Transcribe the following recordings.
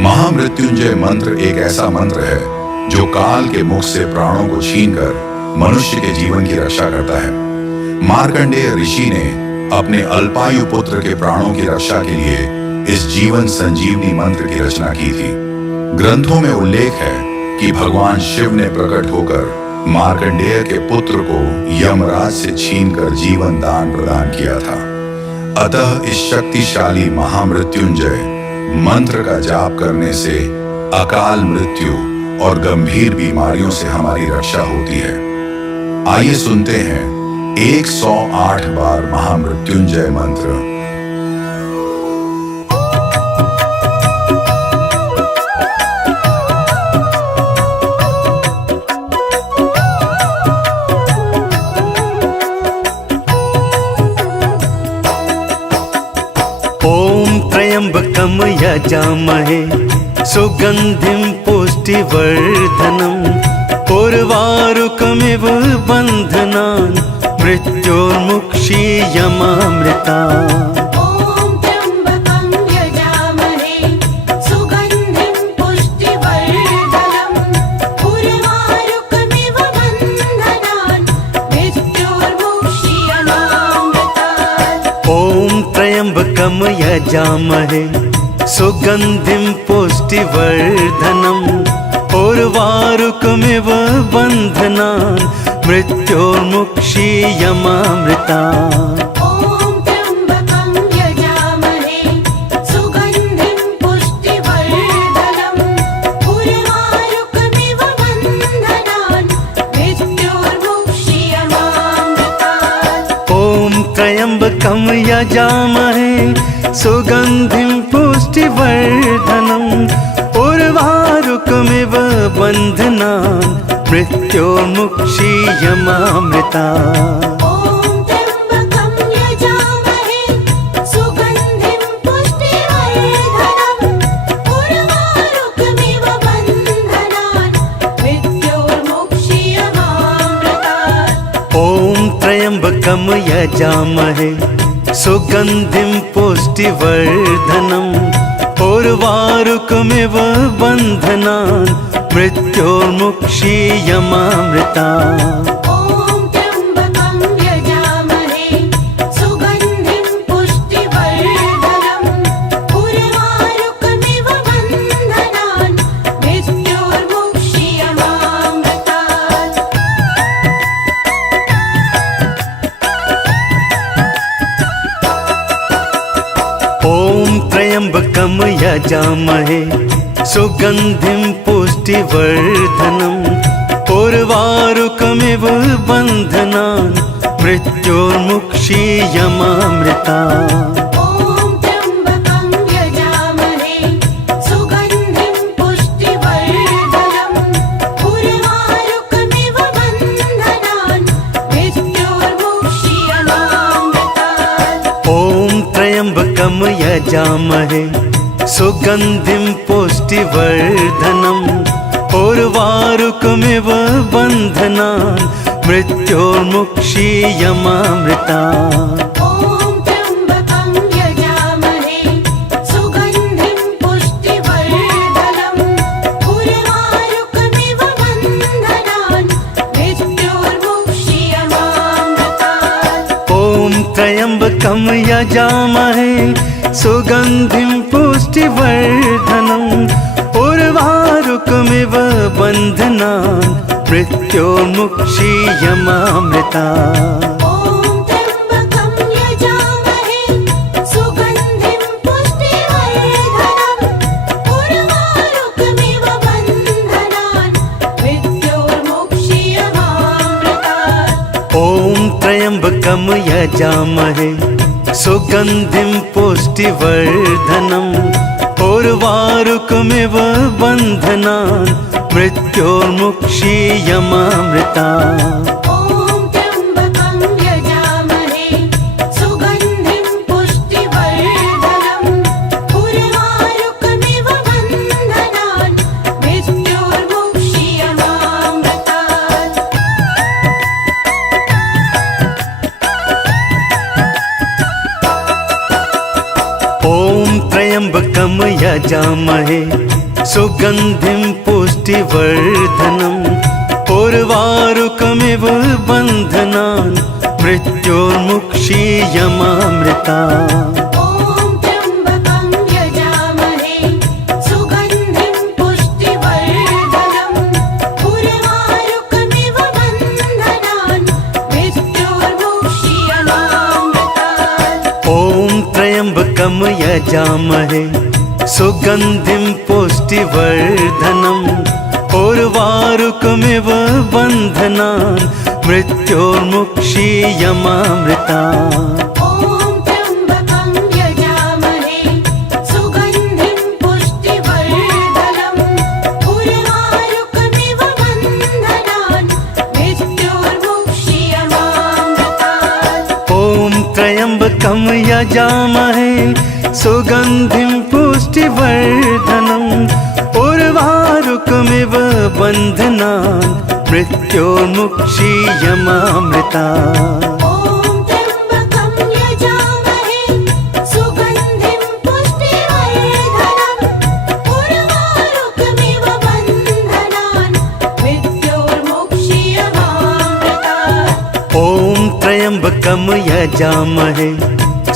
महामृत्युंजय मंत्र एक ऐसा मंत्र है जो काल के मुख से प्राणों को छीनकर मनुष्य के जीवन की रक्षा करता है। मार्कंडेय ऋषि ने अपने अल्पायु पुत्र के प्राणों की रक्षा के लिए इस जीवन संजीवनी मंत्र की रचना की थी। ग्रंथों में उल्लेख है कि भगवान शिव ने प्रकट होकर मार्कंडेय के पुत्र को यमराज से छीनकर जीवन दान प्रदान किया था। अतः इस शक्तिशाली महामृत्युंजय मंत्र का जाप करने से अकाल मृत्यु और गंभीर बीमारियों से हमारी रक्षा होती है। आइए सुनते हैं 108 बार महामृत्युंजय मंत्र। त्र्यंबकं यजामहे सुगंधिं पुष्टिवर्धनम् उर्वारुकमिव बन्धनान् मृत्योर्मुक्षीयमामृतात्। त्र्यंबकं यजामहे सुगंधिं पुष्टिवर्धनम् उर्वारुकमिव बन्धनान् मृत्योर्मुक्षीयमामृतात्। त्र्यंबकं यजामहे सुगंधिं पुष्टिवर्धनम् उर्वारुकमिव बन्धनान् मृत्योर्मुक्षीयमामृतात्। त्र्यंबकं यजामहे सुगंधिं पुष्टिवर्धनम् उर्वारुकमिव बन्धनान् मृत्योर्मुक्षीयमामृतात्। त्र्यंबकं यजामहे सुगंधिं पुष्टिवर्धनम् उर्वारुकमिव बन्धनान् मृत्योर्मुक्षीयमामृतात्। त्र्यंबकं यजामहे सुगंधिं पुष्टिवर्धनम् उर्वारुकमिव बन्धनान् मृत्योर्मुक्षीयमामृतात्। त्र्यंबकं यजामहे सुगंधिं पुष्टिवर्धनम् उर्वारुकमिव बन्धनान् मृत्योर्मुक्षीयमामृतात्। त्र्यंबकं यजामहे सुगंधिं पुष्टिवर्धनम् उर्वारुकमिव बन्धनान् मृत्योर्मुक्षीयमामृतात्। त्र्यंबकं यजामहे सुगन्धिं पुष्टिवर्धनम् उर्वारुकमिव बन्धनान् मृत्योर्मुक्षीयमामृता। ॐ त्र्यम्बकं यजामहे सुगन्धिं पुष्टिवर्धनम् उर्वारुकमिव बन्धनान् मृत्योर्मुक्षीयमामृतात्। ॐ त्र्यम्बकं यजामहे सुगन्धिं पुष्टिवर्धनम् उर्वारुकमिव बन्धनान् मृत्योर्मुक्षीयमामृता। ॐ त्र्यम्बकं यजामहे सुगन्धिं पुष्टिवर्धनम् उर्वारुकमिव बन्धनान् मृत्योर्मुक्षीयमामृतात्। ॐ त्र्यम्बकं यजामहे सुगन्धिं पुष्टिवर्धनम् उर्वारुकमिव बन्धनान् मृत्योर्मुक्षीयमामृता। ॐ त्र्यम्बकं यजामहे सुगन्धिं पुष्टिवर्धनम् उर्वारुकमिव बन्धनान् मृत्योर्मुक्षीयमामृतात्। ॐ त्र्यम्बकं यजामहे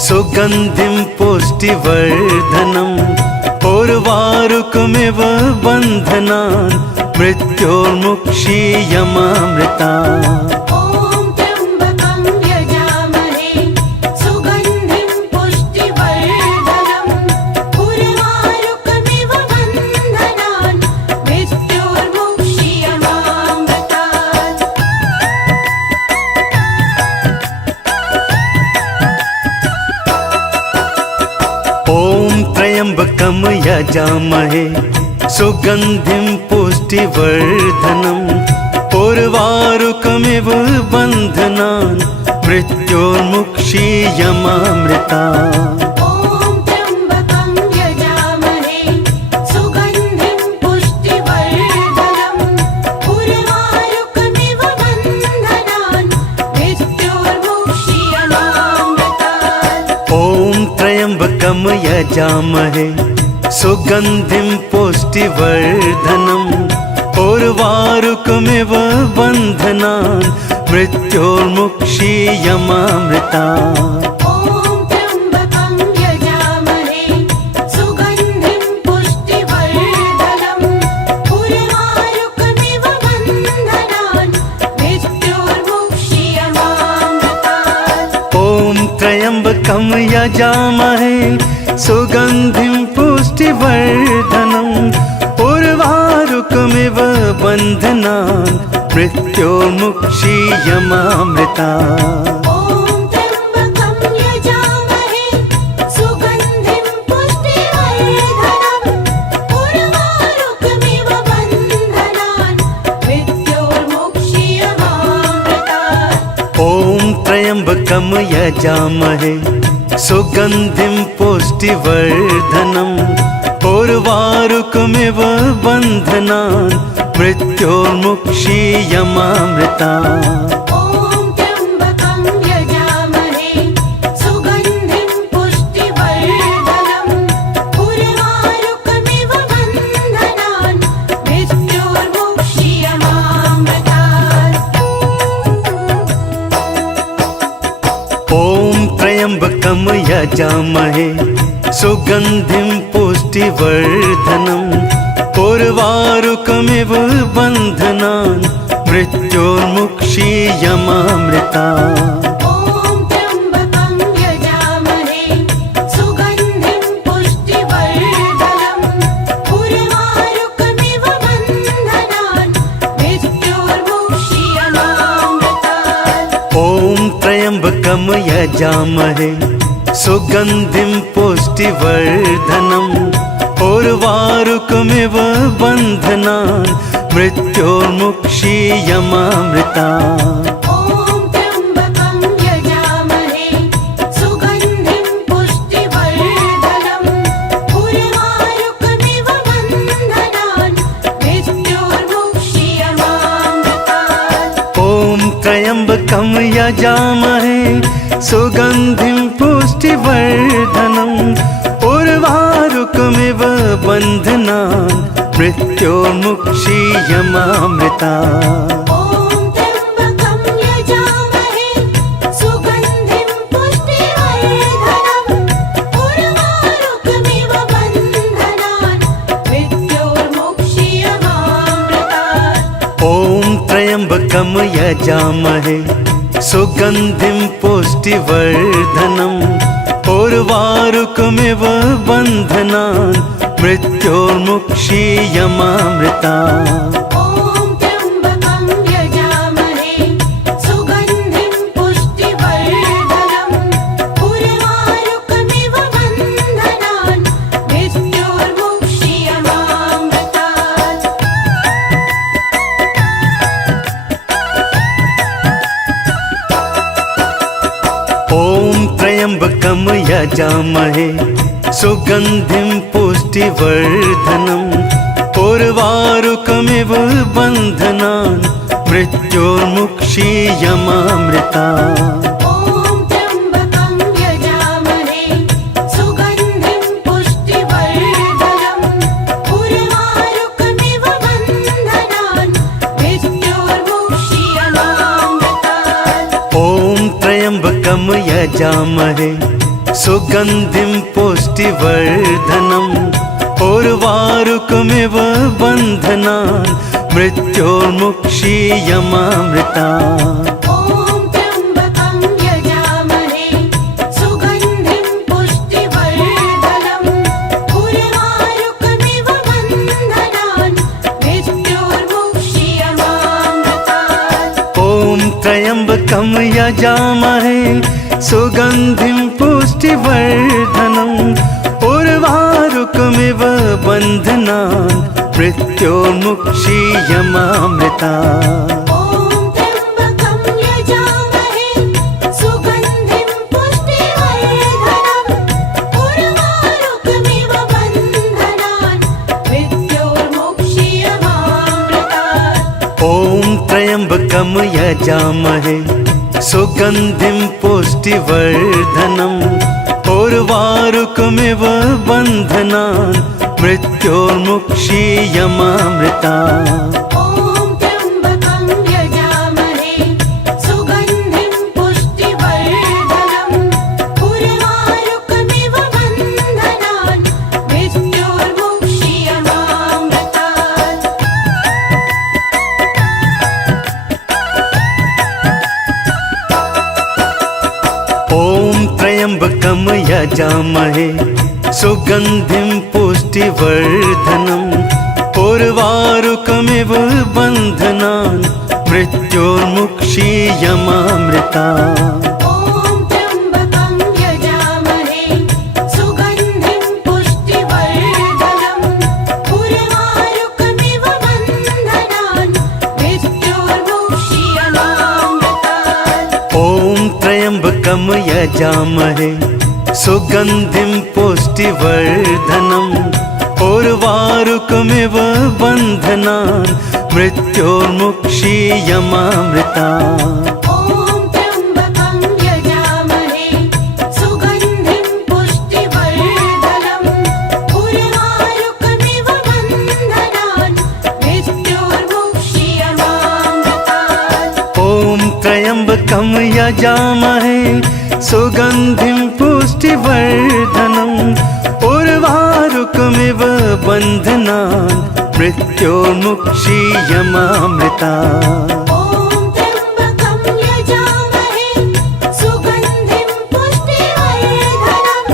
सुगन्धिं पुष्टिवर्धनम् उर्वारुकमिव बन्धनान् मृत्योर्मुक्षीयमामृता। ॐ त्र्यम्बकं यजामहे सुगन्धिं पुष्टिवर्धनम् उर्वारुकमिव बन्धनान् मृत्योर्मुक्षीयमामृतात्। ॐ त्र्यम्बकं यजामहे सुगन्धिं पुष्टिवर्धनम् उर्वारुकमिव बन्धनान् मृत्योर्मुक्षीयमामृता। ॐ त्र्यम्बकं यजामहे सुगन्धिं पुष्टिवर्धनम् उर्वारुकमिव बन्धनान् मृत्योर्मुक्षीयमामृतात्। ॐ त्र्यम्बकं यजामहे सुगन्धिं पुष्टिवर्धनम् उर्वारुकमिव बन्धनान् मृत्योर्मुक्षीयमामृता। ॐ त्र्यम्बकं यजामहे सुगन्धिं पुष्टिवर्धनम् उर्वारुकमिव बन्धनान् मृत्योर्मुक्षीयमामृतात्। ॐ त्र्यम्बकं यजामहे सुगन्धिं पुष्टिवर्धनम् उर्वारुकमिव बन्धनान् मृत्योर्मुक्षीयमामृता। ॐ त्र्यम्बकं यजामहे सुगन्धिं पुष्टिवर्धनम् उर्वारुकमिव बन्धनान् मृत्योर्मुक्षीयमामृतात्। ॐ त्र्यम्बकं यजामहे सुगन्धिं पुष्टिवर्धनम् उर्वारुकमिव बन्धनान् मृत्योर्मुक्षीयमामृता। ॐ त्र्यम्बकं यजामहे सुगन्धिं पुष्टिवर्धनम् उर्वारुकमिव बन्धनान् मृत्योर्मुक्षीयमामृतात्। ॐ त्र्यम्बकं यजामहे सुगन्धिं पुष्टिवर्धनम् उर्वारुकमिव बन्धनान् मृत्योर्मुक्षीयमामृता। ॐ त्र्यम्बकं यजामहे सुगन्धिं पुष्टिवर्धनम् उर्वारुकमिव बन्धनान् मृत्योर्मुक्षीयमामृतात्। ॐ त्र्यम्बकं यजामहे सुगन्धिं पुष्टिवर्धनम् उर्वारुकमिव बन्धनान् मृत्योर्मुक्षीयमामृता। ॐ त्र्यम्बकं यजामहे सुगन्धिं पुष्टिवर्धनम् उर्वारुकमिव बन्धनान् मृत्योर्मुक्षीयमामृतात्। ॐ त्र्यम्बकं यजामहे सुगन्धिं पुष्टिवर्धनम् उर्वारुकमिव बन्धनान् मृत्योर्मुक्षीयमामृता। ॐ त्र्यम्बकं यजामहे सुगन्धिं पुष्टिवर्धनम् उर्वारुकमिव बन्धनान् मृत्योर्मुक्षीयमामृतात्। ॐ त्र्यम्बकं यजामहे सुगन्धिं पुष्टिवर्धनम् उर्वारुकमिव बन्धनान् मृत्योर्मुक्षीयमामृता। ॐ त्र्यम्बकं यजामहे सुगन्धिं पुष्टिवर्धनम् उर्वारुकमिव बन्धनान् मृत्योर्मुक्षीयमामृतात्। ॐ त्र्यम्बकं यजामहे सुगन्धिं पुष्टिवर्धनम् उर्वारुकमिव बन्धनान् मृत्योर्मुक्षीयमामृता। ॐ त्र्यम्बकं यजामहे सुगन्धिं पुष्टिवर्धनम् उर्वारुकमिव बन्धनान् मृत्योर्मुक्षीयमामृतात्। ॐ त्र्यम्बकं यजामहे सुगन्धिं पुष्टिवर्धनम् उर्वारुकमिव बन्धनान् मृत्योर्मुक्षीयमामृता। ॐ त्र्यम्बकं यजामहे सुगन्धिं पुष्टिवर्धनम् उर्वारुकमिव बन्धनान् मृत्योर्मुक्षीयमामृतात्। ॐ त्र्यम्बकं यजामहे सुगन्धिं पुष्टिवर्धनम् उर्वारुकमिव बन्धनान् मृत्योर्मुक्षीयमामृता। ॐ त्र्यम्बकं यजामहे सुगन्धिं पुष्टिवर्धनम् उर्वारुकमिव बन्धनान् मृत्योर्मुक्षीयमामृतात्। ॐ त्र्यम्बकं यजामहे सुगन्धिं पुष्टिवर्धनम् उर्वारुकमिव बन्धनान् मृत्योर्मुक्षीयमामृता। ॐ त्र्यम्बकं यजामहे सुगन्धिं पुष्टिवर्धनम् उर्वारुकमिव बन्धनान् मृत्योर्मुक्षीयमामृतात्। ॐ त्र्यम्बकं यजामहे सुगन्धिं पुष्टिवर्धनम् उर्वारुकमिव बन्धनान् मृत्योर्मुक्षीयमामृता। ॐ त्र्यम्बकं यजामहे सुगन्धिं पुष्टिवर्धनम् उर्वारुकमिव बन्धनान् मृत्योर्मुक्षीयमामृतात्। ॐ त्र्यम्बकं यजामहे सुगन्धिं पुष्टिवर्धनम् उर्वारुकमिव बन्धनान् मृत्योर्मुक्षीयमामृता। ॐ त्र्यम्बकं यजामहे सुगन्धिं पुष्टिवर्धनम् उर्वारुकमिव बन्धनान् मृत्योर्मुक्षीयमामृतात्। ॐ त्र्यम्बकं यजामहे सुगन्धिं पुष्टिवर्धनम् उर्वारुकमिव बन्धनान् मृत्योर्मुक्षीयमामृता। ॐ त्र्यम्बकं यजामहे सुगन्धिं पुष्टिवर्धनम्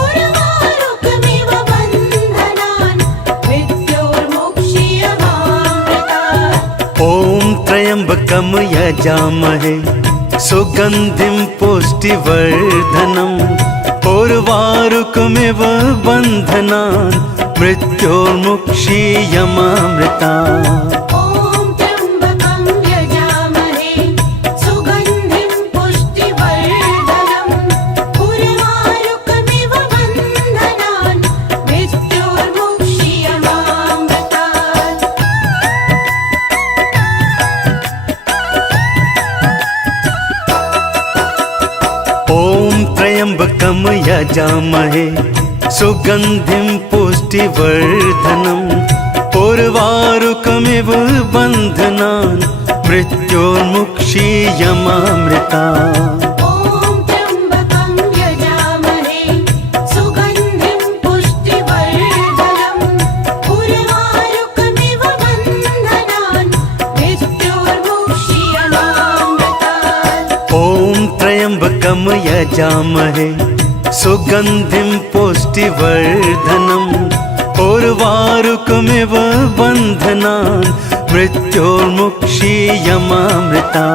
उर्वारुकमिव बन्धनान् मृत्योर्मुक्षीयमामृतात्। ॐ त्र्यम्बकं यजामहे सुगन्धिं पुष्टिवर्धनम् उर्वारुकमिव बन्धनान् मृत्योर्मुक्षीयमामृता। ॐ त्र्यम्बकं यजामहे सुगन्धिं पुष्टिवर्धनम् उर्वारुकमिव बन्धनान् मृत्योर्मुक्षीयमामृतात्। त्र्यम्बकं यजामहे सुगन्धिं पुष्टिवर्धनम् उर्वारुकमिव बन्धनान् मृत्योर्मुक्षीयमामृता ॐ त्र्यम्बकं यजामहे सुगन्धिं पुष्टिवर्धनम् उर्वारुकमिव बन्धनान् मृत्योर्मुक्षीयमामृतात् ॐ त्र्यम्बकं यजामहे सुगन्धिं पुष्टिवर्धनम् उर्वारुकमिव बन्धनान् मृत्योर्मुक्षीयमामृता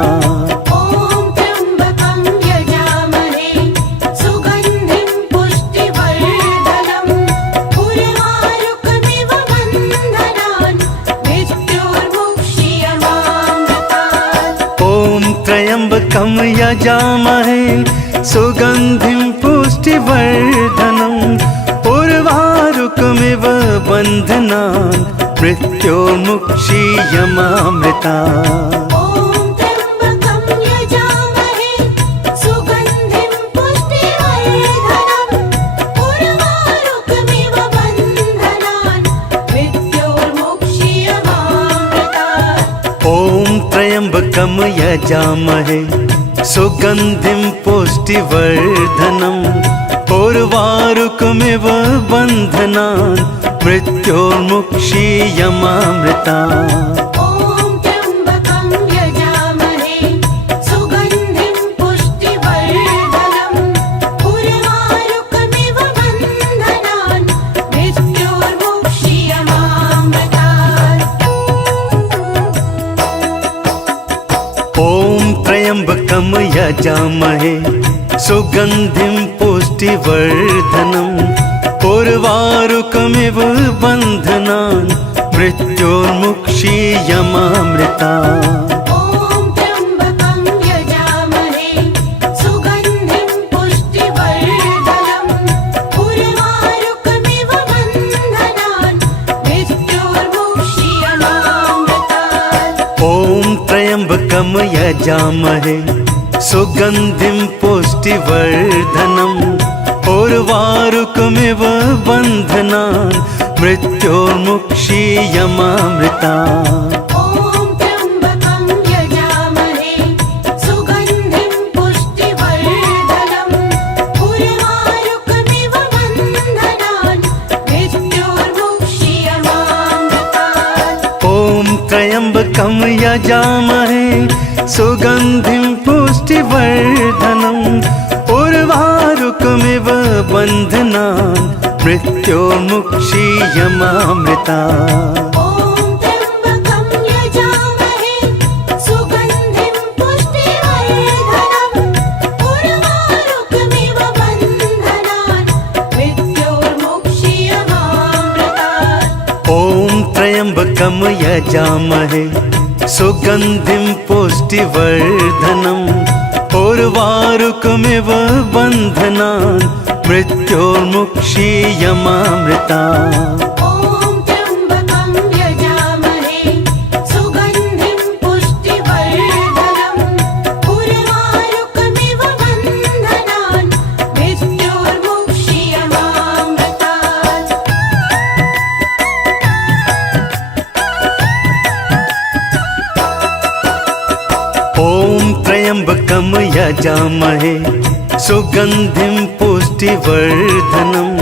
ॐ त्र्यम्बकं यजामहे सुगन्धिं पुष्टिवर्धनम् उर्वारुकमिव बन्धनान् मृत्योर्मुक्षीयमामृतात् ॐ त्र्यम्बकं यजामहे सुगन्धिं पुष्टिवर्धनम् उर्वारुकमिव बन्धनान् मृत्योर्मुक्षीयमामृता ॐ त्र्यम्बकं यजामहे सुगन्धिं पुष्टिवर्धनम् उर्वारुकमिव बन्धनान् मृत्योर्मुक्षीयमामृतात् ॐ त्र्यम्बकं यजामहे सुगन्धिं पुष्टिवर्धनम् उर्वारुकमिव बन्धनान् मृत्योर्मुक्षीयमामृता ॐ त्र्यम्बकं यजामहे सुगन्धिं पुष्टिवर्धनम् उर्वारुकमिव बन्धनान् मृत्योर्मुक्षीयमामृतात् ॐ त्र्यम्बकं यजामहे सुगन्धिं पुष्टिवर्धनम् उर्वारुकमिव बन्धनान् मृत्योर्मुक्षीयमामृता ॐ त्र्यम्बकं यजामहे सुगन्धिं पुष्टिवर्धनम् उर्वारुकमिव बन्धनान् मृत्योर्मुक्षीयमामृतात् ॐ त्र्यम्बकं यजामहे सुगन्धिं पुष्टिवर्धनम् उर्वारुकमिव बन्धनान् मृत्योर्मुक्षीयमामृता ॐ त्र्यम्बकं यजामहे सुगन्धिं पुष्टिवर्धनम् उर्वारुकमिव बन्धनान् मृत्योर्मुक्षीयमामृतात् ॐ त्र्यम्बकं यजामहे सुगन्धिं पुष्टिवर्धनम् उर्वारुकमिव बन्धनान् मृत्योर्मुक्षीयमामृता ॐ त्र्यम्बकं यजामहे सुगन्धिं पुष्टिवर्धनम् उर्वारुकमिव बन्धनान् मृत्योर्मुक्षीयमामृतात् ॐ त्र्यम्बकं यजामहे सुगन्धिं पुष्टिवर्धनम् उर्वारुकमिव बन्धनान् मृत्योर्मुक्षीयमामृता ॐ त्र्यम्बकं यजामहे सुगन्धिं पुष्टिवर्धनम् उर्वारुकमिव बन्धनान् मृत्योर्मुक्षीयमामृतात् ॐ त्र्यम्बकं यजामहे सुगन्धिं पुष्टिवर्धनम्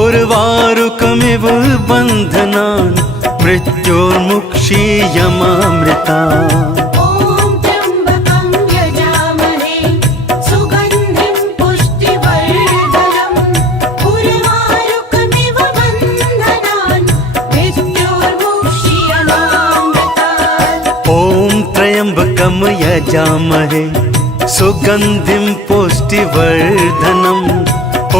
उर्वारुकमिव बन्धनान् मृत्योर्मुक्षीयमामृता ॐ त्र्यम्बकं यजामहे सुगन्धिं पुष्टिवर्धनम् उर्वारुकमिव बन्धनान् मृत्योर्मुक्षीयमामृतात् ॐ त्र्यम्बकं यजामहे सुगन्धिं पुष्टिवर्धनम्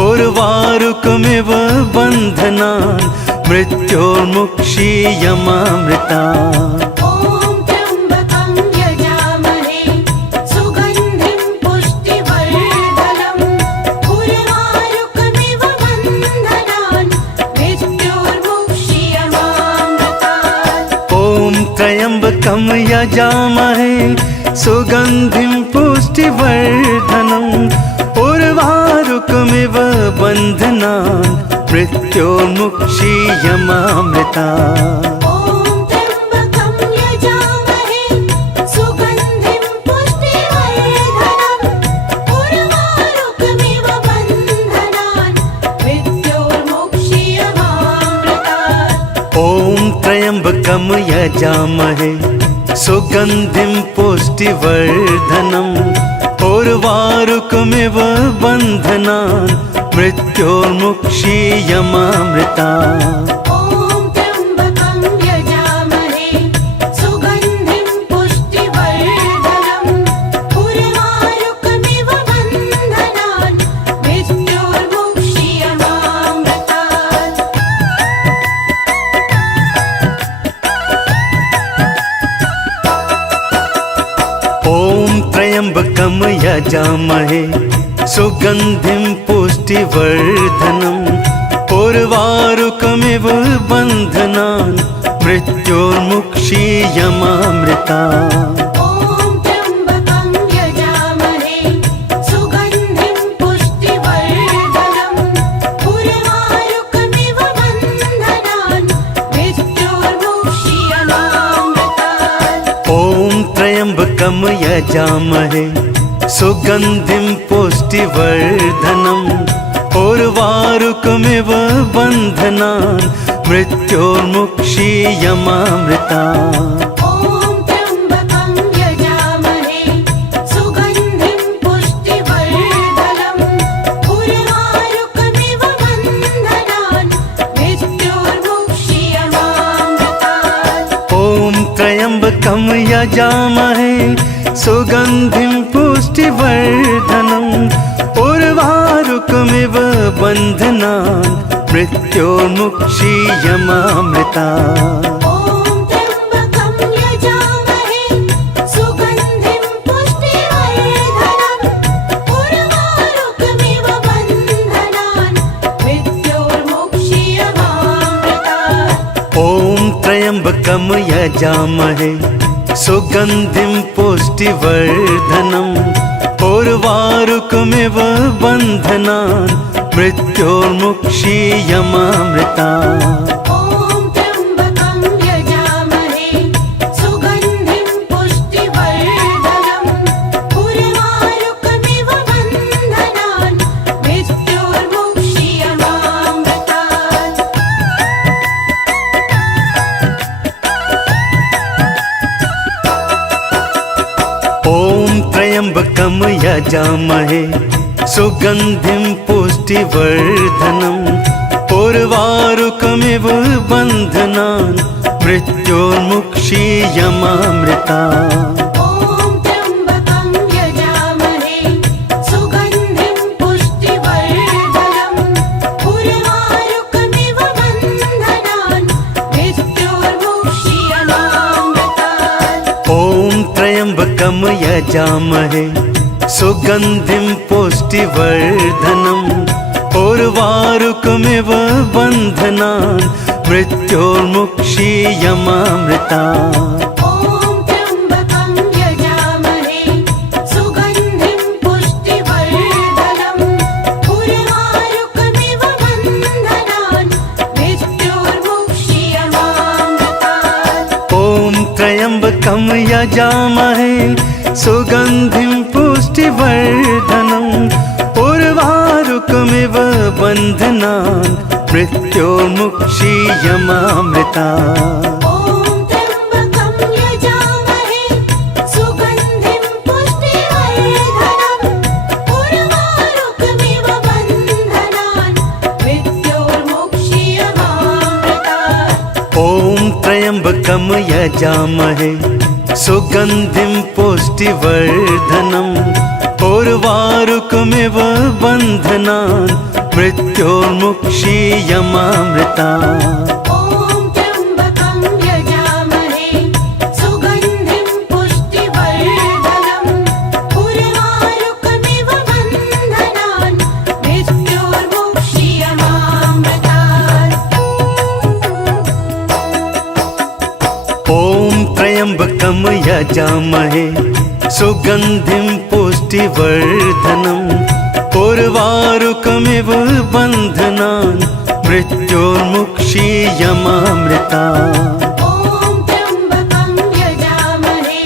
उर्वारुकमिव बन्धनान् मृत्योर्मुक्षीयमामृता ॐ त्र्यम्बकं यजामहे सुगन्धिं पुष्टिवर्धनम् उर्वारुकमिव बन्धनान् मृत्योर्मुक्षीयमामृतात् ॐ त्र्यम्बकं यजामहे सुगन्धिं पुष्टिवर्धनम् उर्वारुकमिव बन्धनान् मृत्योर्मुक्षीयमामृता ॐ त्र्यम्बकं यजामहे सुगन्धिं पुष्टिवर्धनम् उर्वारुकमिव बन्धनान् मृत्योर्मुक्षीयमामृतात्। ॐ त्र्यम्बकं यजामहे सुगन्धिं पुष्टिवर्धनम् उर्वारुकमिव बन्धनान् मृत्योर्मुक्षीयमामृतात्। ॐ त्र्यम्बकं यजामहे सुगन्धिं पुष्टिवर्धनम् उर्वारुकमिव बन्धनान् मृत्योर्मुक्षीयमामृतात्। ॐ त्र्यम्बकं यजामहे सुगन्धिं पुष्टिवर्धनम् उर्वारुकमिव बन्धनान् मृत्योर्मुक्षीयमामृतात्। ॐ त्र्यम्बकं यजामहे सुगन्धिं पुष्टिवर्धनम् उर्वारुकमिव बन्धनान् मृत्योर्मुक्षीयमामृतात्। ॐ त्र्यम्बकं यजामहे सुगन्धिं पुष्टिवर्धनम् उर्वारुकमिव बन्धनान् मृत्योर्मुक्षीयमामृतात्। ॐ त्र्यम्बकं यजामहे सुगन्धिं पुष्टिवर्धनम् उर्वारुकमिव बन्धनान् मृत्योर्मुक्षीयमामृतात्। ॐ त्र्यम्बकं यजामहे सुगन्धिं पुष्टिवर्धनम् उर्वारुकमिव बन्धनान् मृत्योर्मुक्षीयमामृतात्। ॐ त्र्यम्बकं यजामहे सुगन्धिं पुष्टिवर्धनम् उर्वारुकमिव बन्धनान् मृत्योर्मुक्षीयमामृतात्। ॐ त्र्यम्बकं यजामहे सुगन्धिं पुष्टिवर्धनम् उर्वारुकमिव बन्धनान् मृत्योर्मुक्षीयमामृतात्। ॐ त्र्यम्बकं यजामहे सुगन्धिं पुष्टिवर्धनम् उर्वारुकमिव बन्धनान् मृत्योर्मुक्षीयमामृतात्। ॐ त्र्यम्बकं यजामहे सुगन्धिं पुष्टिवर्धनम् उर्वारुकमिव बन्धनान् मृत्योर्मुक्षीयमामृतात्। ॐ त्र्यम्बकं यजामहे सुगन्धिं पुष्टिवर्धनम् उर्वारुकमिव बन्धनान् मृत्योर्मुक्षीयमामृतात्। ॐ त्र्यम्बकं यजामहे सुगन्धिं पुष्टिवर्धनम् उर्वारुकमिव बन्धनान् मृत्योर्मुक्षीयमामृतात्। ॐ त्र्यम्बकं यजामहे सुगन्धिं पुष्टिवर्धनम् उर्वारुकमिव बन्धनान् मृत्योर्मुक्षीयमामृतात्। ॐ त्र्यम्बकं यजामहे सुगन्धिं पुष्टिवर्धनम् उर्वारुकमिव बन्धनान् मृत्योर्मुक्षीयमामृतात्। ॐ त्र्यम्बकं यजामहे सुगन्धिं पुष्टिवर्धनम् उर्वारुकमिव बन्धनान् मृत्योर्मुक्षीयमामृतात्। ॐ त्र्यम्बकं यजामहे सुगन्धिं पुष्टिवर्धनम् उर्वारुकमिव बन्धनान् मृत्योर्मुक्षीयमामृतात्। ॐ त्र्यम्बकं यजामहे सुगन्धिं पुष्टिवर्धनम् उर्वारुकमिव बन्धनान् मृत्योर्मुक्षीयमामृतात्। ॐ त्र्यम्बकं यजामहे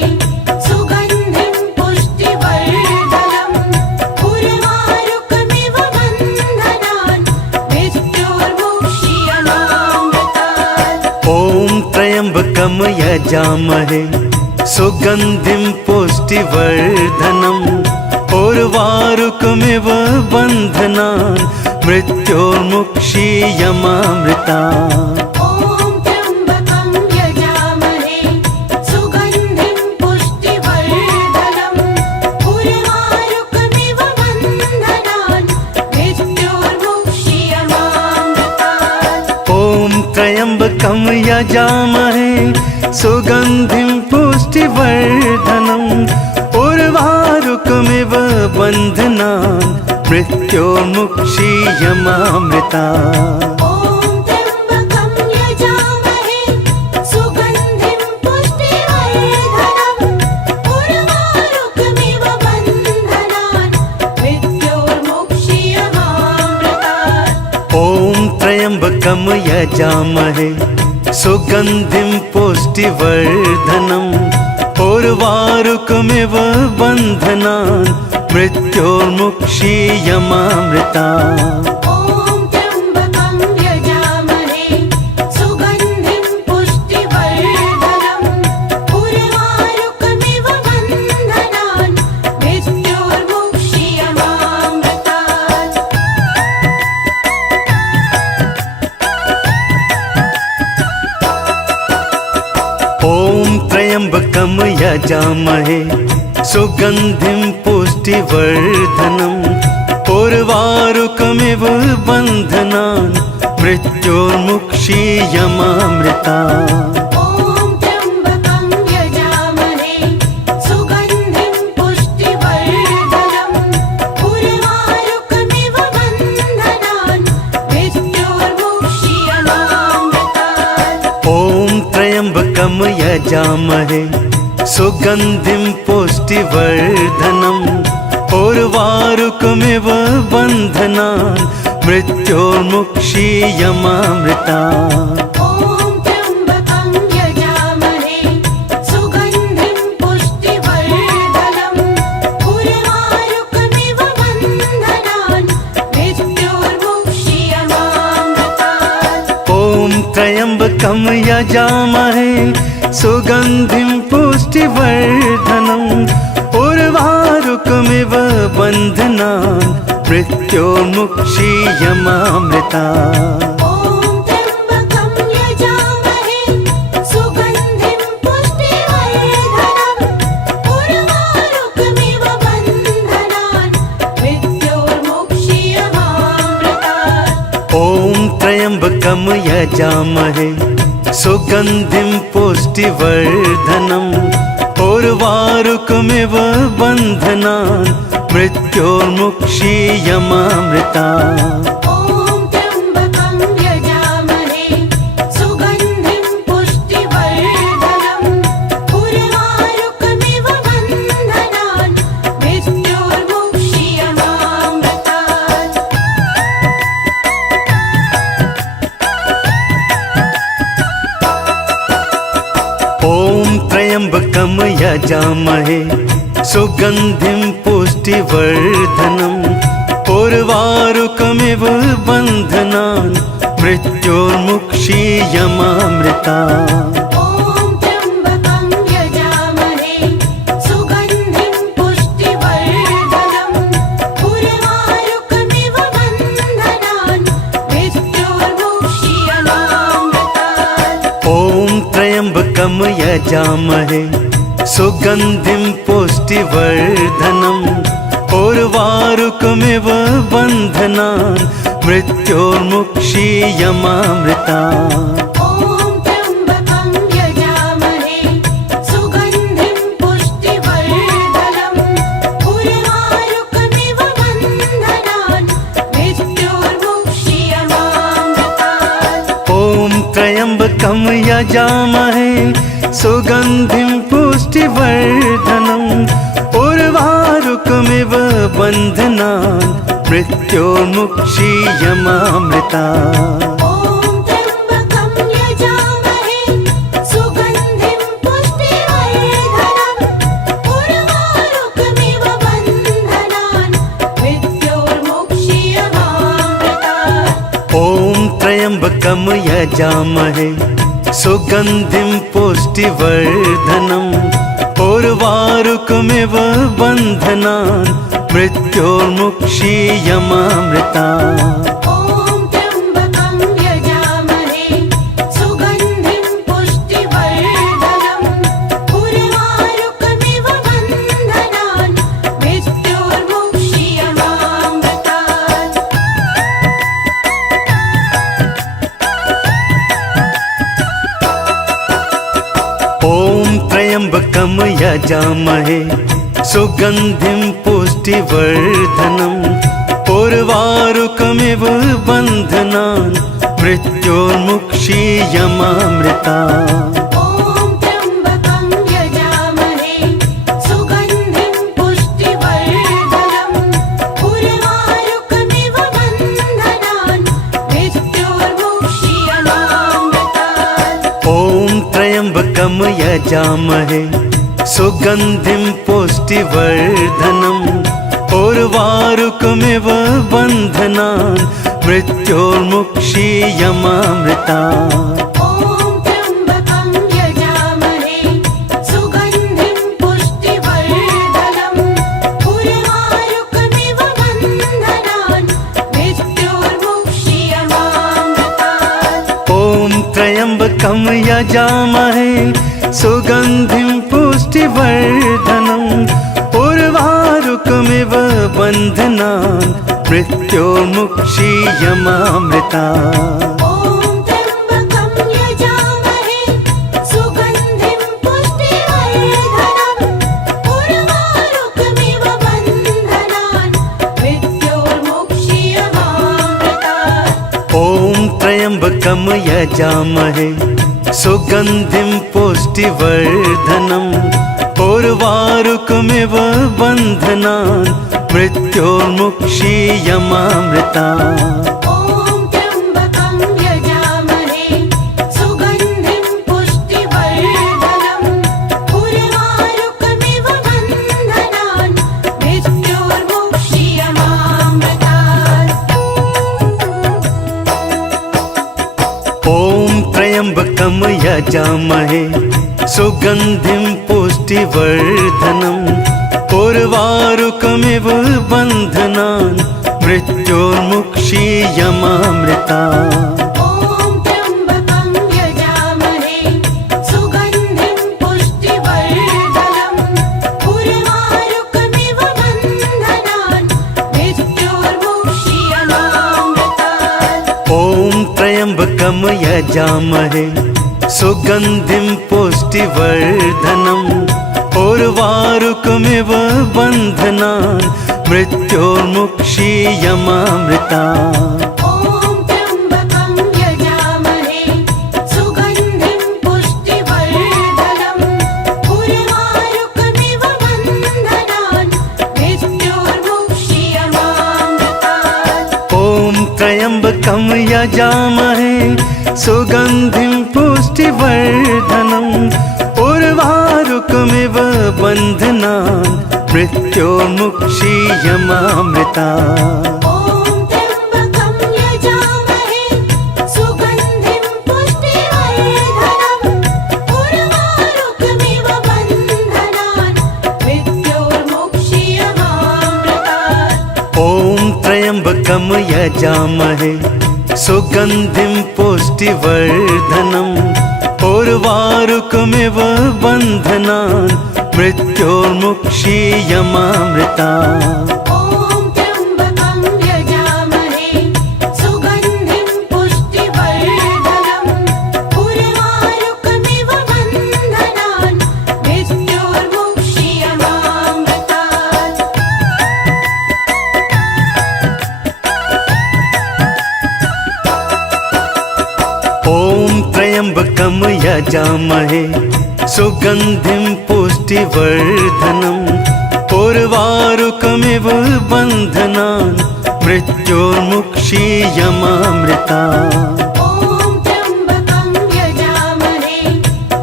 सुगन्धिं पुष्टिवर्धनम् उर्वारुकमिव बन्धनान् मृत्योर्मुक्षीयमामृतात्। ॐ त्र्यम्बकं यजामहे सुगन्धिं पुष्टिवर्धनम् उर्वारुकमिव बन्धनान् मृत्योर्मुक्षीयमामृतात् ॐ त्र्यम्बकं यजामहे सुगन्धिं पुष्टिवर्धनम् उर्वारुकमिव बन्धनान् मृत्योर्मुक्षीयमामृतात् ॐ त्र्यम्बकं यजामहे सुगन्धिं पुष्टिवर्धनम् उर्वारुकमिव बन्धनान् मृत्योर्मुक्षीयमामृतात् ॐ त्र्यम्बकं यजामहे सुगन्धिं पुष्टिवर्धनम् उर्वारुकमिव बन्धनान् मृत्योर्मुक्षीयमामृतात् ॐ त्र्यम्बकं यजामहे सुगन्धिं पुष्टिवर्धनम् उर्वारुकमिव बन्धनान् मृत्योर्मुक्षीयमामृतात् ॐ त्र्यम्बकं यजामहे सुगन्धिं पुष्टिवर्धनम् उर्वारुकमिव बन्धनान् मृत्योर्मुक्षीयमामृतात् ॐ त्र्यम्बकं यजामहे सुगन्धिं पुष्टिवर्धनम् उर्वारुकमिव बन्धनान् मृत्योर्मुक्षीयमामृतात् ॐ त्र्यम्बकं यजामहे सुगन्धिं पुष्टिवर्धनम् उर्वारुकमिव बन्धनान् मृत्योर्मुक्षीयमामृतात् ॐ त्र्यम्बकं यजामहे सुगन्धिं पुष्टिवर्धनम् उर्वारुकमिव बन्धनान् मृत्योर्मुक्षीयमामृतात् ॐ त्र्यम्बकं यजामहे सुगन्धिं पुष्टिवर्धनम् उर्वारुकमिव बन्धनान् मृत्योर्मुक्षीयमामृतात् ॐ त्र्यम्बकं यजामहे सुगन्धिं पुष्टिवर्धनम् उर्वारुकमिव बन्धनान् मृत्योर्मुक्षीयमामृतात् ॐ त्र्यम्बकं यजामहे सुगन्धिं पुष्टिवर्धनम् उर्वारुकमिव बन्धनान् मृत्योर्मुक्षीयमामृतात् ॐ त्र्यम्बकं यजामहे सुगन्धिं पुष्टिवर्धनम् उर्वारुकमिव बन्धनान् मृत्योर्मुक्षीयमामृतात् ॐ त्र्यम्बकं यजामहे सुगन्धिं पुष्टिवर्धनम् उर्वारुकमिव बन्धनान् मृत्योर्मुक्षीयमामृतात् ॐ त्र्यम्बकं यजामहे सुगन्धिं पुष्टिवर्धनम् उर्वारुकमिव बन्धनान् मृत्योर्मुक्षीयमामृतात् ॐ त्र्यम्बकं यजामहे सुगन्धिं पुष्टिवर्धनम् उर्वारुकमिव बन्धनान् मृत्योर्मुक्षीयमामृतात् ॐ त्र्यम्बकं यजामहे सुगन्धिं पुष्टिवर्धनम् उर्वारुकमिव बन्धनान् मृत्योर्मुक्षीयमामृतात् ॐ त्र्यम्बकं यजामहे सुगन्धिं पुष्टिवर्धनम् उर्वारुकमिव बन्धनान् मृत्योर्मुक्षीयमामृतात् ॐ त्र्यम्बकं यजामहे सुगन्धिं पुष्टिवर्धनम् उर्वारुकमिव बन्धनान् मृत्योर्मुक्षीयमामृतात् ॐ त्र्यम्बकं यजामहे सुगन्धिं पुष्टिवर्धनम् उर्वारुकमिव बन्धनान् मृत्योर्मुक्षीयमामृतात् ॐ त्र्यम्बकं यजामहे सुगन्धिं पुष्टिवर्धनम् उर्वारुकमिव बन्धनान् मृत्योर्मुक्षीयमामृता ॐ त्र्यम्बकं यजामहे सुगन्धिं पुष्टिवर्धनम् उर्वारुकमिव बन्धनान् मृत्योर्मुक्षीयमामृतात् ॐ त्र्यम्बकं यजामहे सुगन्धिं पुष्टिवर्धनम् उर्वारुकमिव बन्धनान् मृत्योर्मुक्षीयमामृता ॐ त्र्यम्बकं यजामहे सुगन्धिं पुष्टिवर्धनम् उर्वारुकमिव बन्धनान् मृत्योर्मुक्षीयमामृतात् ॐ त्र्यम्बकं यजामहे सुगन्धिं पुष्टिवर्धनम् उर्वारुकमिव बन्धनान् मृत्योर्मुक्षीयमामृता ॐ त्र्यम्बकं यजामहे सुगन्धिं पुष्टिवर्धनम् उर्वारुकमिव बन्धनान् मृत्योर्मुक्षीयमामृतात् ॐ त्र्यम्बकं यजामहे सुगन्धिं पुष्टिवर्धनम् उर्वारुकमिव बन्धनान् मृत्योर्मुक्षीयमामृता ॐ त्र्यम्बकं यजामहे सुगन्धिं पुष्टिवर्धनम् उर्वारुकमिव बन्धनान् मृत्योर्मुक्षीयमामृतात् ॐ त्र्यम्बकं यजामहे सुगन्धिं पुष्टिवर्धनम् उर्वारुकमिव बन्धनान् मृत्योर्मुक्षीयमामृता ॐ त्र्यम्बकं यजामहे सुगन्धिं पुष्टिवर्धनम् उर्वारुकमिव बन्धनान् मृत्योर्मुक्षीयमामृतात् ॐ त्र्यम्बकं यजामहे सुगन्धिं पुष्टिवर्धनम् उर्वारुकमिव बन्धनान् मृत्योर्मुक्षीयमामृता ॐ त्र्यम्बकं यजामहे सुगन्धिं पुष्टिवर्धनम् उर्वारुकमिव बन्धनान् मृत्योर्मुक्षीयमामृतात् ॐ त्र्यम्बकं यजामहे सुगन्धिं पुष्टिवर्धनम् उर्वारुकमिव बन्धनान् मृत्योर्मुक्षीयमामृता ॐ त्र्यम्बकं यजामहे सुगन्धिं पुष्टिवर्धनम् उर्वारुकमिव बन्धनान् मृत्योर्मुक्षीयमामृतात् ॐ त्र्यम्बकं यजामहे सुगन्धिं पुष्टिवर्धनम् उर्वारुकमिव बन्धनान् मृत्योर्मुक्षीयमामृता ॐ त्र्यम्बकं यजामहे सुगन्धिं पुष्टिवर्धनम् उर्वारुकमिव बन्धनान् मृत्योर्मुक्षीयमामृतात् ॐ त्र्यम्बकं यजामहे सुगन्धिं पुष्टिवर्धनम् उर्वारुकमिव बन्धनान् मृत्योर्मुक्षीयमामृता ॐ त्र्यम्बकं यजामहे सुगन्धिं पुष्टिवर्धनम् उर्वारुकमिव बन्धनान् मृत्योर्मुक्षीयमामृतात् ॐ त्र्यम्बकं यजामहे सुगन्धिं पुष्टिवर्धनम् उर्वारुकमिव बन्धनान् मृत्योर्मुक्षीयमामृता ॐ त्र्यम्बकं यजामहे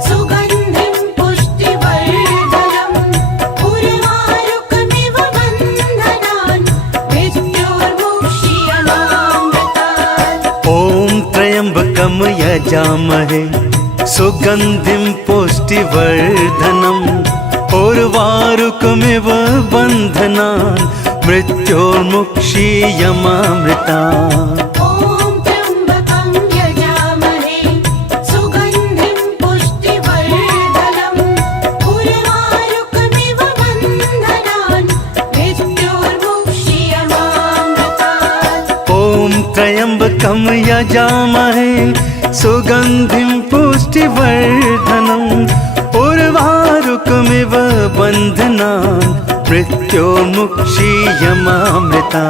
सुगन्धिं पुष्टिवर्धनम् उर्वारुकमिव बन्धनान् मृत्योर्मुक्षीयमामृतात् ॐ त्र्यम्बकं यजामहे सुगन्धिं पुष्टिवर्धनम् उर्वारुकमिव बन्धनान् मृत्योर्मुक्षीयमामृता ॐ त्र्यम्बकं यजामहे सुगन्धिं पुष्टिवर्धनम् उर्वारुकमिव बन्धनान् मृत्योर्मुक्षीयमामृतात् ॐ त्र्यम्बकं यजामहे सुगन्धिं पुष्टिवर्धनम् उर्वारुकमिव बन्धनान् मृत्योर्मुक्षीयमामृता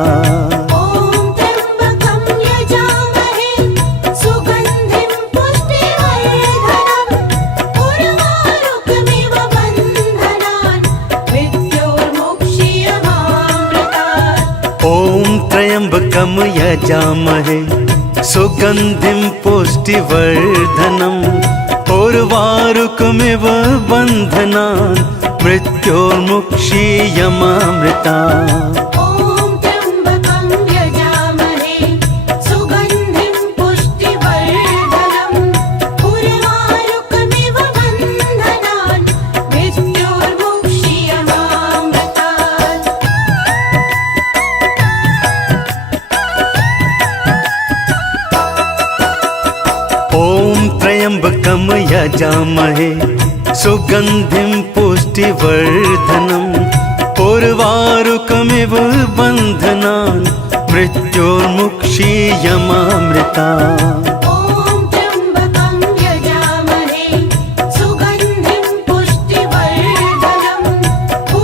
ॐ त्र्यम्बकं यजामहे सुगन्धिं पुष्टिवर्धनम् उर्वारुकमिव बन्धनान् मृत्योर्मुक्षीयमामृतात् ॐ त्र्यम्बकं यजामहे सुगन्धिं पुष्टिवर्धनम् उर्वारुकमिव बन्धनान् मृत्योर्मुक्षीयमामृता ॐ त्र्यम्बकं यजामहे सुगन्धिं पुष्टिवर्धनम् उर्वारुकमिव बन्धनान् मृत्योर्मुक्षीयमामृतात् ॐ त्र्यम्बकं यजामहे सुगन्धिं पुष्टिवर्धनम्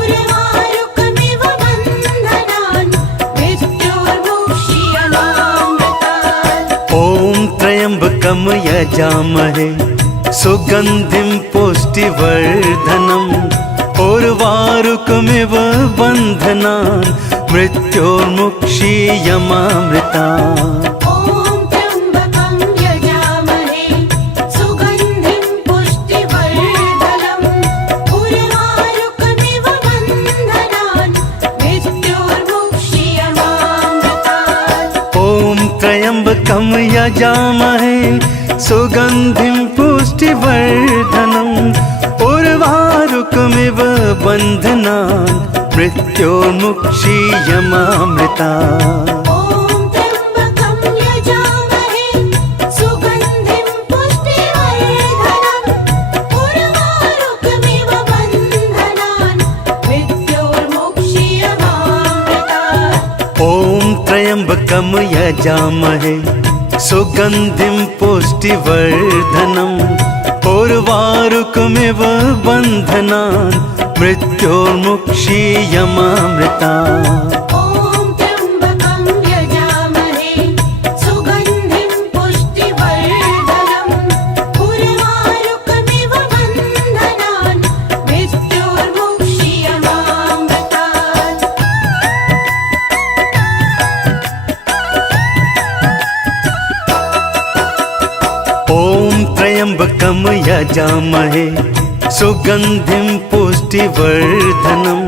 उर्वारुकमिव बन्धनान् मृत्योर्मुक्षीयमामृता ॐ त्र्यम्बकं यजामहे सुगन्धिं पुष्टिवर्धनम् उर्वारुकमिव बन्धनान् मृत्योर्मुक्षीयमामृतात् ॐ त्र्यम्बकं यजामहे सुगन्धिं पुष्टिवर्धनम् उर्वारुकमिव बन्धनान् मृत्योर्मुक्षीयमामृता ॐ त्र्यम्बकं यजामहे सुगन्धिं पुष्टिवर्धनम् उर्वारुकमिव बन्धनान् मृत्योर्मुक्षीयमामृतात् ॐ त्र्यम्बकं यजामहे सुगन्धिं पुष्टिवर्धनम् उर्वारुकमिव बन्धनान् मृत्योर्मुक्षीयमामृता ॐ त्र्यम्बकं यजामहे सुगन्धिं पुष्टिवर्धनम् उर्वारुकमिव बन्धनान् मृत्योर्मुक्षीयमामृतात् ॐ त्र्यम्बकं यजामहे सुगन्धिं पुष्टिवर्धनम् उर्वारुकमिव बन्धनान् मृत्योर्मुक्षीयमामृता ॐ त्र्यम्बकं यजामहे सुगन्धिं पुष्टिवर्धनम् उर्वारुकमिव बन्धनान् मृत्योर्मुक्षीयमामृतात् ॐ त्र्यम्बकं यजामहे सुगन्धिं पुष्टिवर्धनम्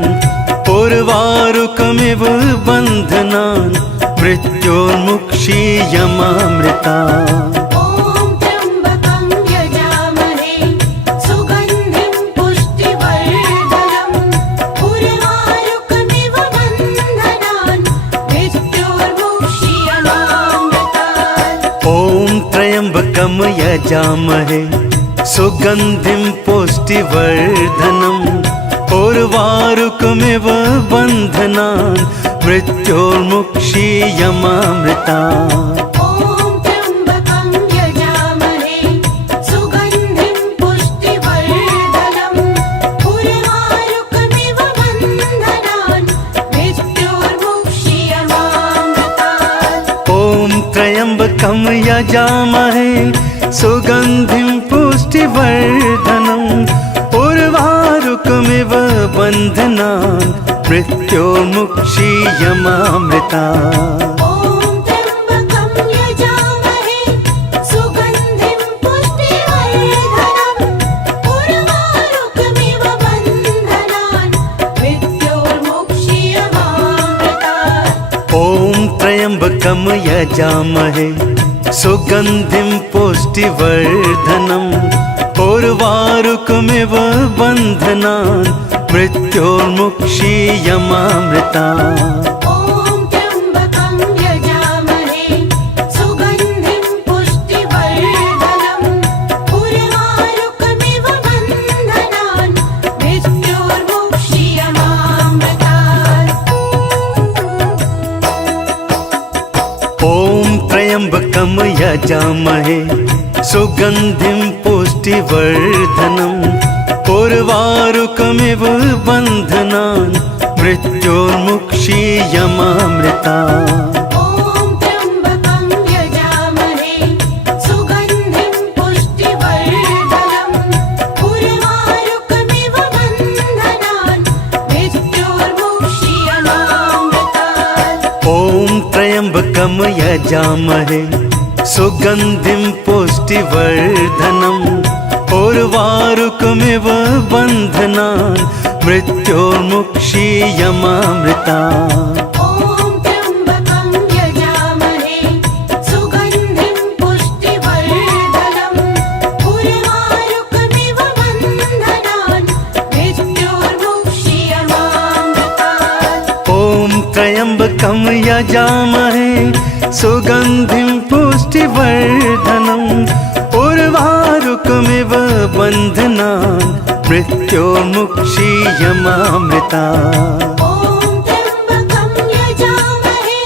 उर्वारुकमिव बन्धनान् मृत्योर्मुक्षीयमामृता ॐ त्र्यम्बकं यजामहे सुगन्धिं पुष्टिवर्धनम् उर्वारुकमिव बन्धनान् मृत्योर्मुक्षीयमामृतात् ॐ त्र्यम्बकं यजामहे सुगन्धिं पुष्टिवर्धनम् उर्वारुकमिव बन्धनान् मृत्योर्मुक्षीयमामृता ॐ त्र्यम्बकं यजामहे सुगन्धिं पुष्टिवर्धनम् उर्वारुकमिव बन्धनान् मृत्योर्मुक्षीयमामृतात् ॐ त्र्यम्बकं यजामहे सुगन्धिं पुष्टिवर्धनम् उर्वारुकमिव बन्धनान् मृत्योर्मुक्षीयमामृता ॐ त्र्यम्बकं यजामहे सुगन्धिं पुष्टिवर्धनम् उर्वारुकमिव बन्धनान् मृत्योर्मुक्षीयमामृतात् ॐ त्र्यम्बकं यजामहे सुगन्धिं पुष्टिवर्धनम् उर्वारुकमिव बन्धनान् मृत्योर्मुक्षीयमामृता ॐ त्र्यम्बकं यजामहे सुगन्धिं पुष्टिवर्धनम् उर्वारुकमिव बन्धनान् मृत्योर्मुक्षीयमामृतात् ॐ त्र्यम्बकं यजामहे सुगन्धिं पुष्टिवर्धनम् उर्वारुकमिव बन्धनान् मृत्योर्मुक्षीयमामृता ॐ त्र्यम्बकं यजामहे सुगन्धिं पुष्टिवर्धनम् उर्वारुकमिव बन्धनान् मृत्योर्मुक्षीयमामृतात् ॐ त्र्यम्बकं यजामहे सुगन्धिं पुष्टिवर्धनम् उर्वारुकमिव बन्धनान् मृत्योर्मुक्षीयमामृता ॐ त्र्यम्बकं यजामहे सुगन्धिं पुष्टिवर्धनम् उर्वारुकमिव बन्धनान् मृत्योर्मुक्षीयमामृतात् ॐ त्र्यम्बकं यजामहे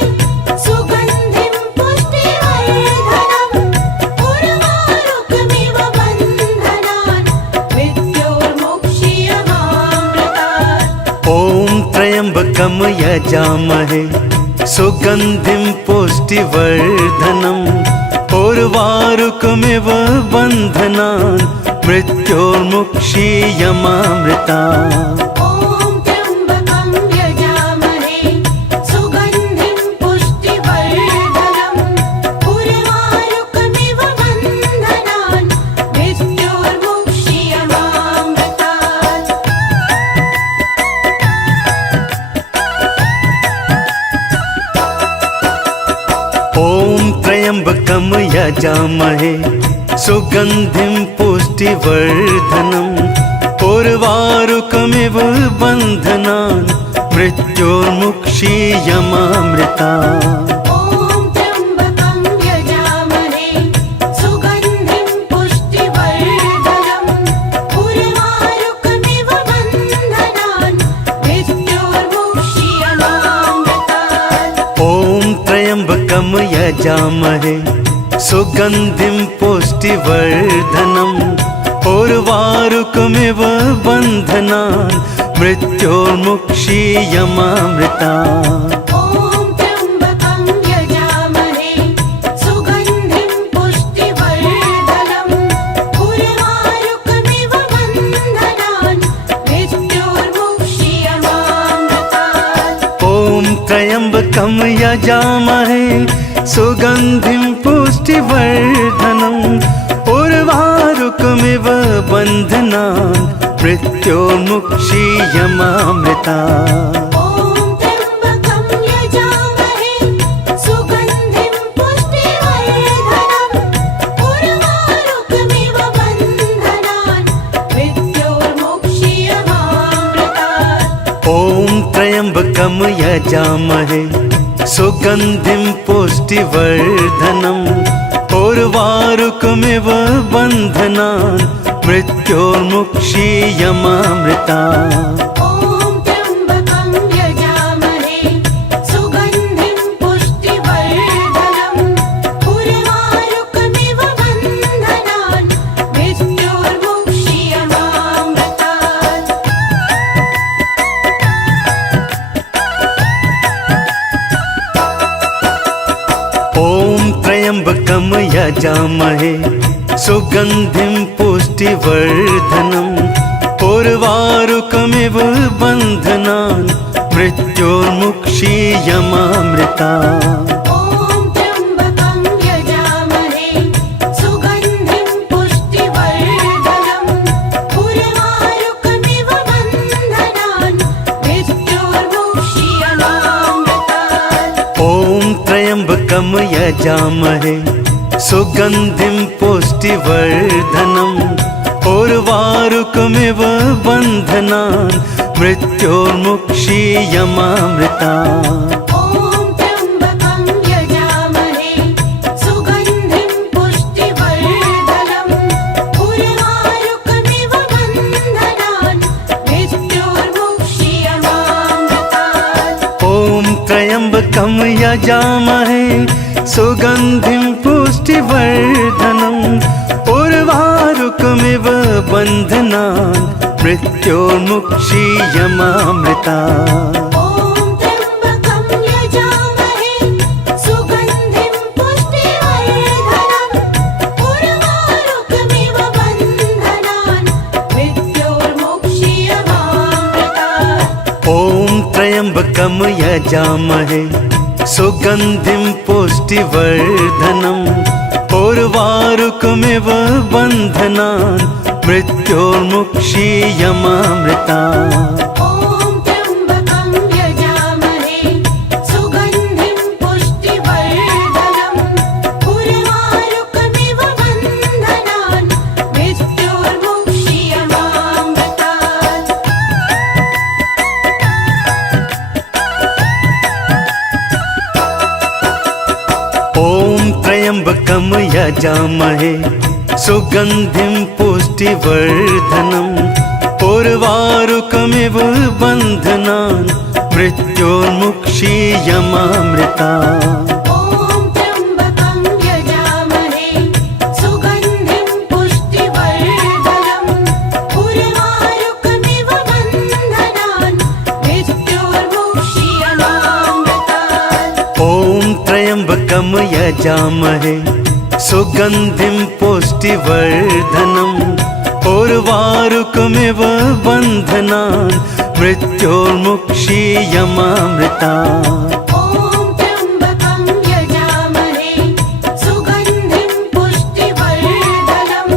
सुगन्धिं पुष्टिवर्धनम् उर्वारुकमिव बन्धनान् मृत्योर्मुक्षीयमामृता ॐ त्र्यम्बकं यजामहे सुगन्धिं पुष्टिवर्धनम् उर्वारुकमिव बन्धनान् मृत्योर्मुक्षीयमामृतात् ॐ त्र्यम्बकं यजामहे सुगन्धिं पुष्टिवर्धनम् उर्वारुकमिव बन्धनान् मृत्योर्मुक्षीयमामृता ॐ त्र्यम्बकं यजामहे सुगन्धिं पुष्टिवर्धनम् उर्वारुकमिव बन्धनान् मृत्योर्मुक्षीयमामृतात् ॐ त्र्यम्बकं यजामहे सुगन्धिं पुष्टिवर्धनम् उर्वारुकमिव बन्धनान् मृत्योर्मुक्षीयमामृता ॐ त्र्यम्बकं यजामहे सुगन्धिं पुष्टिवर्धनम् उर्वारुकमिव बन्धनान् मृत्योर्मुक्षीयमामृतात् ॐ त्र्यम्बकं यजामहे सुगन्धिं पुष्टिवर्धनम् उर्वारुकमिव बन्धनान् मृत्योर्मुक्षीयमामृता ॐ त्र्यम्बकं यजामहे सुगन्धिं पुष्टिवर्धनम् उर्वारुकमिव बन्धनान् मृत्योर्मुक्षीयमामृतात् ॐ त्र्यम्बकं यजामहे सुगन्धिं पुष्टिवर्धनम् उर्वारुकमिव बन्धनान् मृत्योर्मुक्षीयमामृता ॐ त्र्यम्बकं यजामहे सुगन्धिं पुष्टिवर्धनम् उर्वारुकमिव बन्धनान् मृत्योर्मुक्षीयमामृतात् ॐ त्र्यम्बकं यजामहे सुगन्धिं पुष्टिवर्धनम् उर्वारुकमिव बन्धनान् मृत्योर्मुक्षीयमामृता ॐ त्र्यम्बकं यजामहे सुगन्धिं पुष्टिवर्धनम् उर्वारुकमिव बन्धनान् मृत्योर्मुक्षीयमामृतात् ॐ त्र्यम्बकं यजामहे सुगन्धिं पुष्टिवर्धनम् उर्वारुकमिव बन्धनान् मृत्योर्मुक्षीयमामृता ॐ त्र्यम्बकं यजामहे सुगन्धिं पुष्टिवर्धनम् उर्वारुकमिव बन्धनान् मृत्योर्मुक्षीयमामृतात् ॐ त्र्यम्बकं यजामहे सुगन्धिं पुष्टिवर्धनम् उर्वारुकमिव बन्धनान् मृत्योर्मुक्षीयमामृता ॐ त्र्यम्बकं यजामहे सुगन्धिं पुष्टिवर्धनम् उर्वारुकमिव बन्धनान् मृत्योर्मुक्षीयमामृतात् ॐ त्र्यम्बकं यजामहे सुगन्धिं पुष्टिवर्धनम् उर्वारुकमिव बन्धनान् मृत्योर्मुक्षीयमामृता ॐ त्र्यम्बकं यजामहे सुगन्धिं पुष्टिवर्धनम् उर्वारुकमिव बन्धनान् मृत्योर्मुक्षीयमामृतात् ॐ त्र्यम्बकं यजामहे सुगन्धिं पुष्टिवर्धनम् उर्वारुकमिव बन्धनान् मृत्योर्मुक्षीयमामृता ॐ त्र्यम्बकं यजामहे सुगन्धिं पुष्टिवर्धनम् उर्वारुकमिव बन्धनान् मृत्योर्मुक्षीयमामृतात् ॐ त्र्यम्बकं यजामहे सुगन्धिं पुष्टिवर्धनम् उर्वारुकमिव बन्धनान् मृत्योर्मुक्षीयमामृता ॐ त्र्यम्बकं यजामहे सुगन्धिं पुष्टिवर्धनम् उर्वारुकमिव बन्धनान् मृत्योर्मुक्षीयमामृतात् ॐ त्र्यम्बकं यजामहे सुगन्धिं पुष्टिवर्धनम्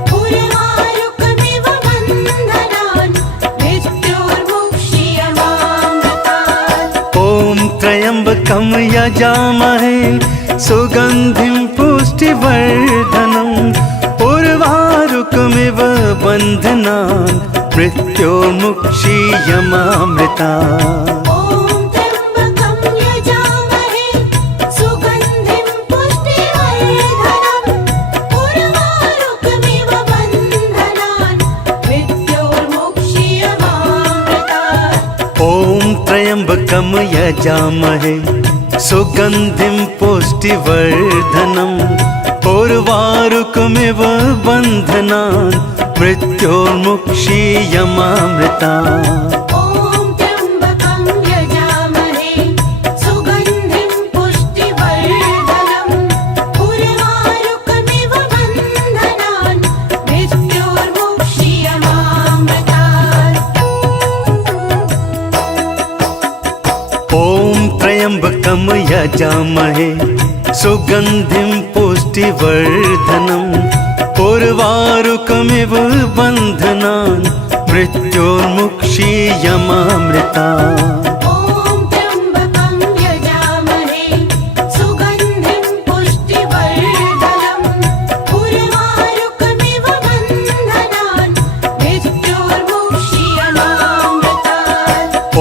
उर्वारुकमिव बन्धनान् मृत्योर्मुक्षीयमामृता ॐ त्र्यम्बकं यजामहे सुगन्धिं पुष्टिवर्धनम् उर्वारुकमिव बन्धनान् मृत्योर्मुक्षीयमामृतात् ॐ त्र्यम्बकं यजामहे सुगन्धिं पुष्टिवर्धनम् उर्वारुकमिव बन्धनान् मृत्योर्मुक्षीयमामृता ॐ त्र्यम्बकं यजामहे सुगन्धिं पुष्टिवर्धनम् उर्वारुकमिव बन्धनान् मृत्योर्मुक्षीयमामृतात् ॐ त्र्यम्बकं यजामहे सुगन्धिं पुष्टिवर्धनम् उर्वारुकमिव बन्धनान् मृत्योर्मुक्षीयमामृता ॐ त्र्यम्बकं यजामहे सुगन्धिं पुष्टिवर्धनम् उर्वारुकमिव बन्धनान् मृत्योर्मुक्षीयमामृतात् ॐ त्र्यम्बकं यजामहे सुगन्धिं पुष्टिवर्धनम् उर्वारुकमिव बन्धनान् मृत्योर्मुक्षीयमामृता ॐ त्र्यम्बकं यजामहे सुगन्धिं पुष्टिवर्धनम् उर्वारुकमिव बन्धनान् मृत्योर्मुक्षीयमामृतात्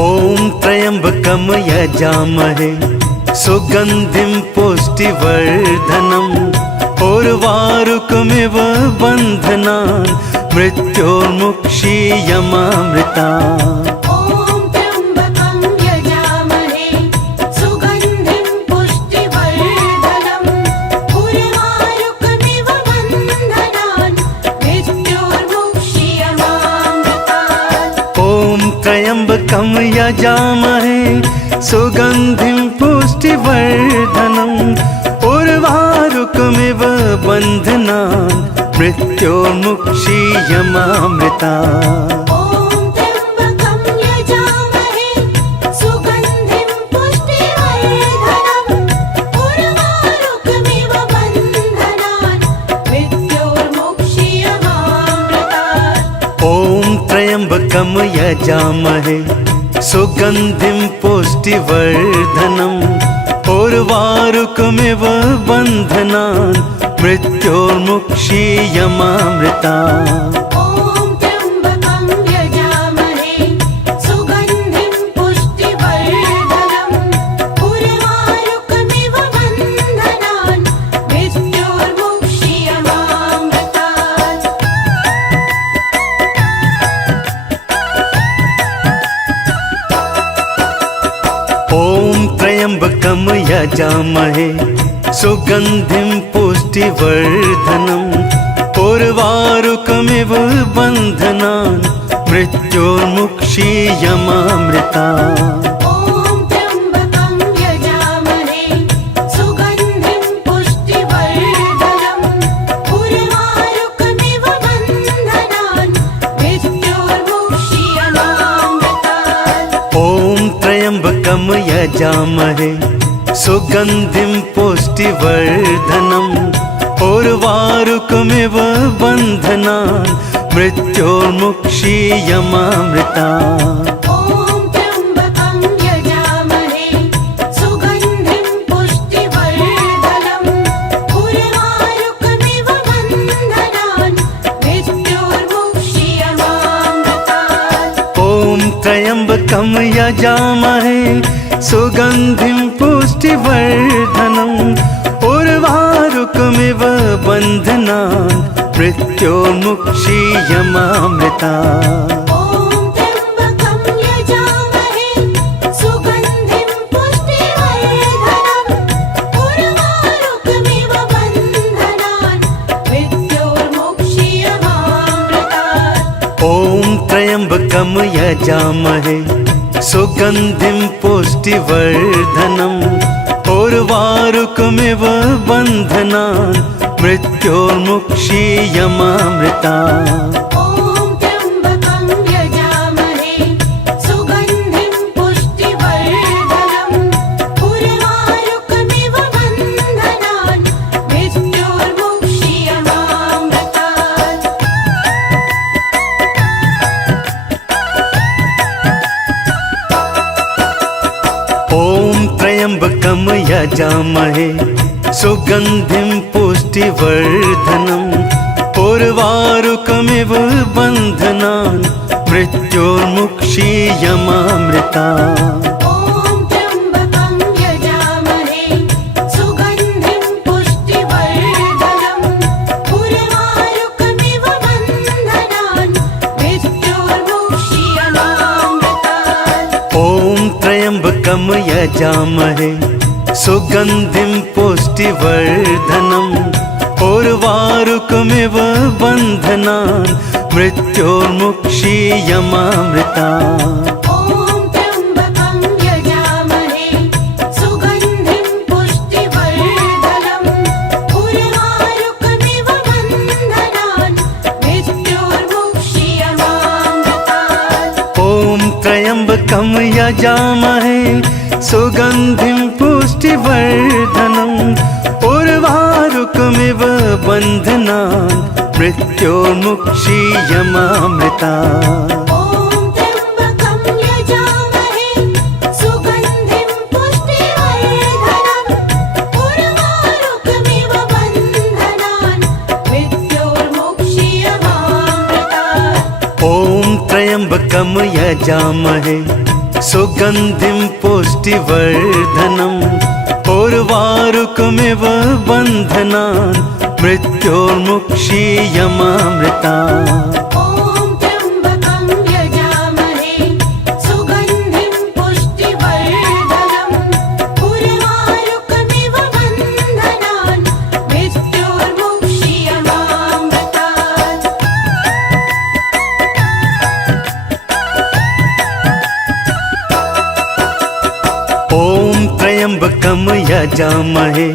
ॐ त्र्यम्बकं यजामहे सुगन्धिं पुष्टिवर्धनम् उर्वारुकमिव बन्धनान् मृत्योर्मुक्षीयमामृता ॐ त्र्यम्बकं यजामहे सुगन्धिं पुष्टिवर्धनम् उर्वारुकमिव बन्धनान् मृत्योर्मुक्षीयमामृतात् ॐ त्र्यम्बकं यजामहे सुगन्धिं पुष्टिवर्धनम् उर्वारुकमिव बन्धनान् मृत्योर्मुक्षीयमामृता ॐ त्र्यम्बकं यजामहे सुगन्धिं पुष्टिवर्धनम् उर्वारुकमिव बन्धनान् मृत्योर्मुक्षीयमामृतात् ॐ त्र्यम्बकं यजामहे सुगन्धिं पुष्टिवर्धनम् उर्वारुकमिव बन्धनान् मृत्योर्मुक्षीयमामृता ॐ यजामहे सुगन्धिं पुष्टिवर्धनम् उर्वारुकमिव बन्धनान् मृत्योर्मुक्षीयमामृता ॐ त्र्यम्बकं यजामहे सुगन्धिं पुष्टिवर्धनम् उर्वारुकमिव बन्धनान् मृत्योर्मुक्षीयमामृतात् ॐ त्र्यम्बकं यजामहे सुगन्धिं पुष्टिवर्धनम् उर्वारुकमिव बन्धनान् मृत्योर्मुक्षीयमामृता ॐ त्र्यम्बकं यजामहे सुगन्धिं पुष्टिवर्धनम् उर्वारुकमिव बन्धनान् मृत्योर्मुक्षीयमामृतात् ॐ त्र्यम्बकं यजामहे सुगन्धिं पुष्टिवर्धनम् उर्वारुकमिव बन्धनान् मृत्योर्मुक्षीयमामृता ॐ त्र्यम्बकं यजामहे सुगन्धिं पुष्टिवर्धनम् उर्वारुकमिव बन्धनान् मृत्योर्मुक्षीयमामृतात् ॐ त्र्यम्बकं यजामहे सुगन्धिं पुष्टिवर्धनम् उर्वारुकमिव बन्धनान् मृत्योर्मुक्षीयमामृता ॐ त्र्यम्बकं यजामहे सुगन्धिं पुष्टिवर्धनम् उर्वारुकमिव बन्धनान् मृत्योर्मुक्षीयमामृतात् ॐ त्र्यम्बकं यजामहे सुगन्धिं पुष्टिवर्धनम् उर्वारुकमिव बन्धनान् मृत्योर्मुक्षीयमामृता ॐ त्र्यम्बकं यजामहे सुगन्धिं पुष्टिवर्धनम् उर्वारुकमिव बन्धनान् मृत्योर्मुक्षीयमामृतात् ॐ त्र्यम्बकं यजामहे सुगन्धिं पुष्टिवर्धनम् उर्वारुकमिव बन्धनान् मृत्योर्मुक्षीयमामृता ॐ त्र्यम्बकं यजामहे सुगन्धिं पुष्टिवर्धनम् उर्वारुकमिव बन्धनान् मृत्योर्मुक्षीयमामृतात् ॐ त्र्यम्बकं यजामहे सुगन्धिं पुष्टिवर्धनम् उर्वारुकमिव बन्धनान् मृत्योर्मुक्षीयमामृता ॐ त्र्यम्बकं यजामहे सुगन्धिं पुष्टिवर्धनम् उर्वारुकमिव बन्धनान् मृत्योर्मुक्षीयमामृतात् ॐ त्र्यम्बकं यजामहे सुगन्धिं पुष्टिवर्धनम् उर्वारुकमिव बन्धनान् मृत्योर्मुक्षीयमामृता ॐ त्र्यम्बकं यजामहे सुगन्धिं पुष्टिवर्धनम् उर्वारुकमिव बन्धनान् मृत्योर्मुक्षीयमामृतात् ॐ त्र्यम्बकं यजामहे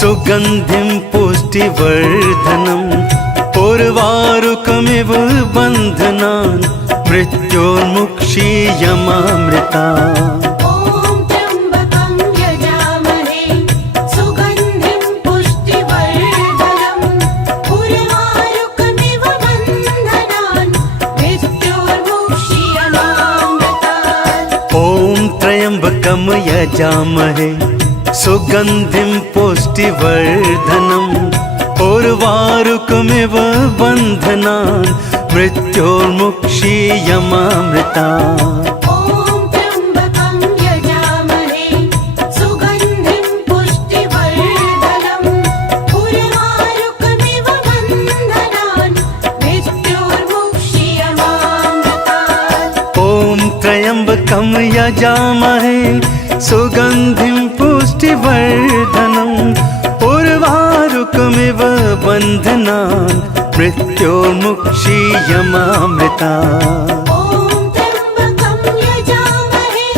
सुगन्धिं पुष्टिवर्धनम् उर्वारुकमिव बन्धनान् मृत्योर्मुक्षीयमामृता ॐ त्र्यम्बकं यजामहे सुगन्धिं पुष्टिवर्धनम् उर्वारुकमिव बन्धनान् मृत्योर्मुक्षीयमामृतात् ॐ त्र्यम्बकं यजामहे सुगन्धिं पुष्टिवर्धनम् उर्वारुकमिव बन्धनान् मृत्योर्मुक्षीयमामृता ॐ त्र्यम्बकं यजामहे सुगन्धिं पुष्टिवर्धनम् उर्वारुकमिव बन्धनान् मृत्योर्मुक्षीयमामृतात् ॐ त्र्यम्बकं यजामहे सुगन्धिं पुष्टिवर्धनम् उर्वारुकमिव बन्धनान् मृत्योर्मुक्षीयमामृता ॐ त्र्यम्बकं यजामहे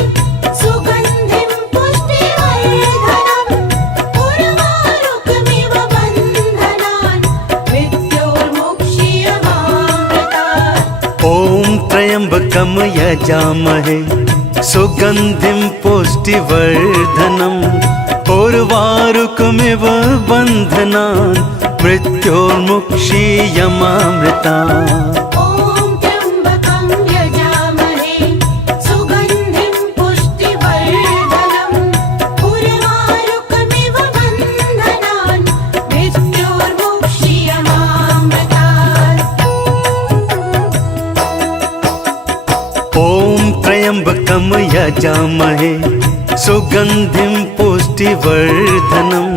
सुगन्धिं पुष्टिवर्धनम् उर्वारुकमिव बन्धनान् मृत्योर्मुक्षीयमामृतात् ॐ त्र्यम्बकं यजामहे सुगन्धिं पुष्टिवर्धनम् उर्वारुकमिव बन्धनान् मृत्योर्मुक्षीयमामृता ॐ त्र्यम्बकं यजामहे सुगन्धिं पुष्टिवर्धनम् उर्वारुकमिव बन्धनान् मृत्योर्मुक्षीयमामृतात् ॐ त्र्यम्बकं यजामहे सुगन्धिं पुष्टिवर्धनम्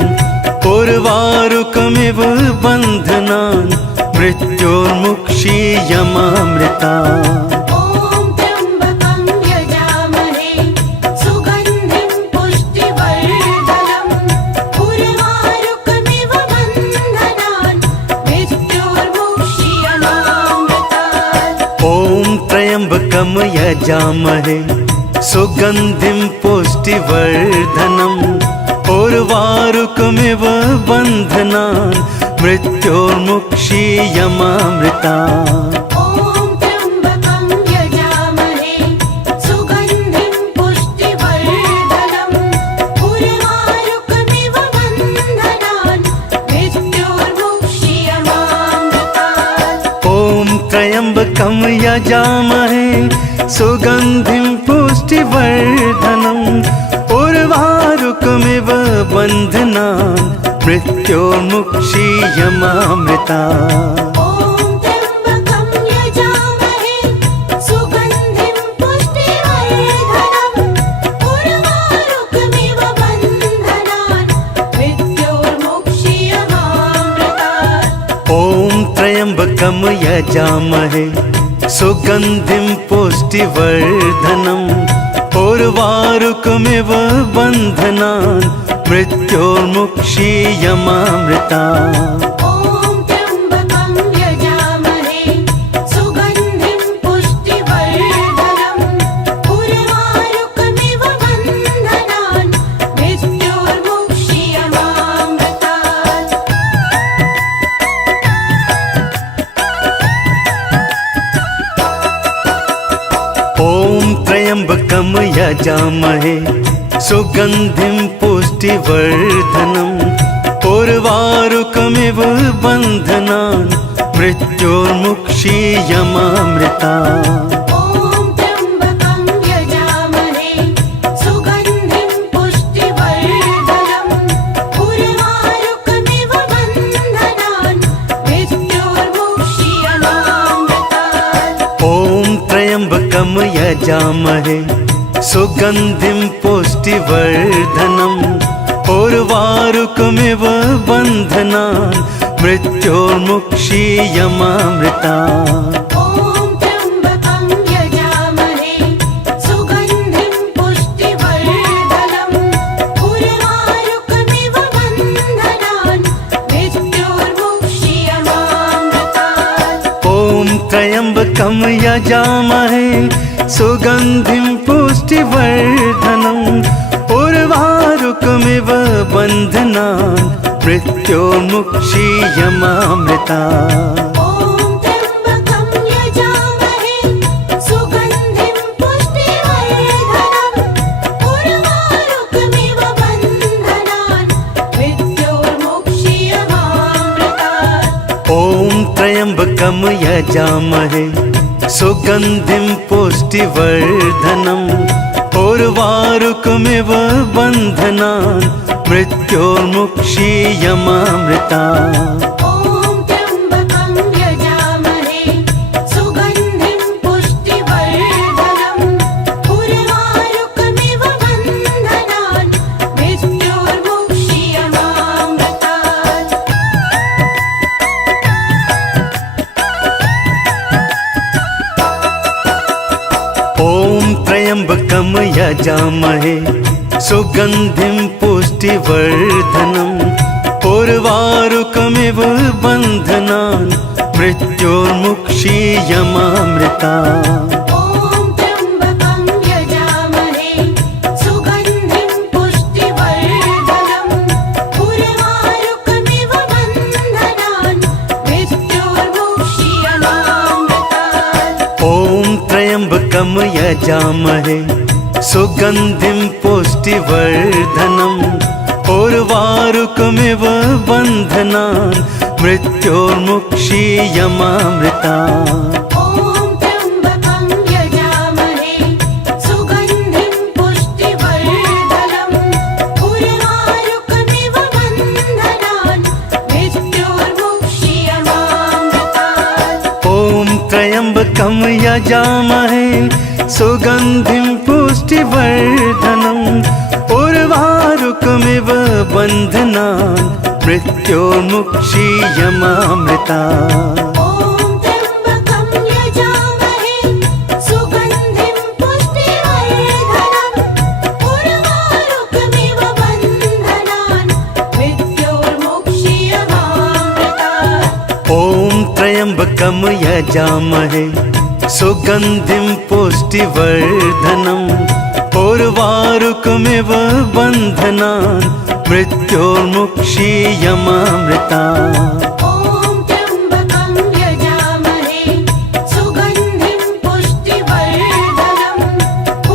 उर्वारुकमिव बन्धनान् मृत्योर्मुक्षीयमामृता ॐ त्र्यम्बकं यजामहे सुगन्धिं पुष्टिवर्धनम् उर्वारुकमिव बन्धनान् मृत्योर्मुक्षीयमामृतात् ॐ त्र्यम्बकं यजामहे सुगन्धिं पुष्टिवर्धनम् उर्वारुकमिव बन्धनान् मृत्योर्मुक्षीयमामृता ॐ त्र्यम्बकं यजामहे सुगन्धिं पुष्टिवर्धनम् उर्वारुकमिव बन्धनान् मृत्योर्मुक्षीयमामृतात् ॐ त्र्यम्बकं यजामहे सुगन्धिं पुष्टिवर्धनम् उर्वारुकमिव बन्धनान् मृत्योर्मुक्षीयमामृता ॐ त्र्यम्बकं यजामहे सुगन्धिं पुष्टिवर्धनम् उर्वारुकमिव बन्धनान् मृत्योर्मुक्षीयमामृतात् ॐ त्र्यम्बकं यजामहे सुगन्धिं पुष्टिवर्धनम् उर्वारुकमिव बन्धनान् मृत्योर्मुक्षीयमामृता ॐ त्र्यम्बकं यजामहे सुगन्धिं पुष्टिवर्धनम् उर्वारुकमिव बन्धनान् मृत्योर्मुक्षीयमामृतात् ॐ त्र्यम्बकं यजामहे सुगन्धिं पुष्टिवर्धनम् उर्वारुकमिव बन्धनान् मृत्योर्मुक्षीयमामृता ॐ त्र्यम्बकं यजामहे सुगन्धिं पुष्टिवर्धनम् उर्वारुकमिव बन्धनान् मृत्योर्मुक्षीयमामृतात् ॐ त्र्यम्बकं यजामहे सुगन्धिं पुष्टिवर्धनम् उर्वारुकमिव बन्धनान् मृत्योर्मुक्षीयमामृता ॐ त्र्यम्बकं यजामहे सुगन्धिं पुष्टिवर्धनम् उर्वारुकमिव बन्धनान् मृत्योर्मुक्षीयमामृतात् ॐ त्र्यम्बकं यजामहे सुगन्धिं पुष्टिवर्धनम् उर्वारुकमिव बन्धनान् मृत्योर्मुक्षीयमामृता ॐ त्र्यम्बकं यजामहे सुगन्धिं पुष्टिवर्धनम् उर्वारुकमिव बन्धनान् मृत्योर्मुक्षीयमामृतात् ॐ त्र्यम्बकं यजामहे सुगन्धिं पुष्टिवर्धनम् उर्वारुकमिव बन्धनान् मृत्योर्मुक्षीयमामृता ॐ त्र्यम्बकं यजामहे सुगन्धिं पुष्टिवर्धनम् उर्वारुकमिव बन्धनान् मृत्योर्मुक्षीयमामृतात् ॐ त्र्यम्बकं यजामहे सुगन्धिं पुष्टिवर्धनम् उर्वारुकमिव बन्धनान् मृत्योर्मुक्षीयमामृता ॐ त्र्यम्बकं यजामहे सुगन्धिं पुष्टिवर्धनम् उर्वारुकमिव बन्धनान् मृत्योर्मुक्षीयमामृतात् ॐ त्र्यम्बकं यजामहे सुगन्धिं पुष्टिवर्धनम् उर्वारुकमिव बन्धनान् मृत्योर्मुक्षीयमामृता ॐ त्र्यम्बकं यजामहे सुगन्धिं पुष्टिवर्धनम् उर्वारुकमिव बन्धनान् मृत्योर्मुक्षीयमामृतात् ॐ त्र्यम्बकं यजामहे सुगन्धिं पुष्टिवर्धनम् उर्वारुकमिव बन्धनान् मृत्योर्मुक्षीयमामृता ॐ त्र्यम्बकं यजामहे सुगन्धिं पुष्टिवर्धनम् उर्वारुकमिव बन्धनान् मृत्योर्मुक्षीयमामृतात् ॐ त्र्यम्बकं यजामहे सुगन्धिं पुष्टिवर्धनम्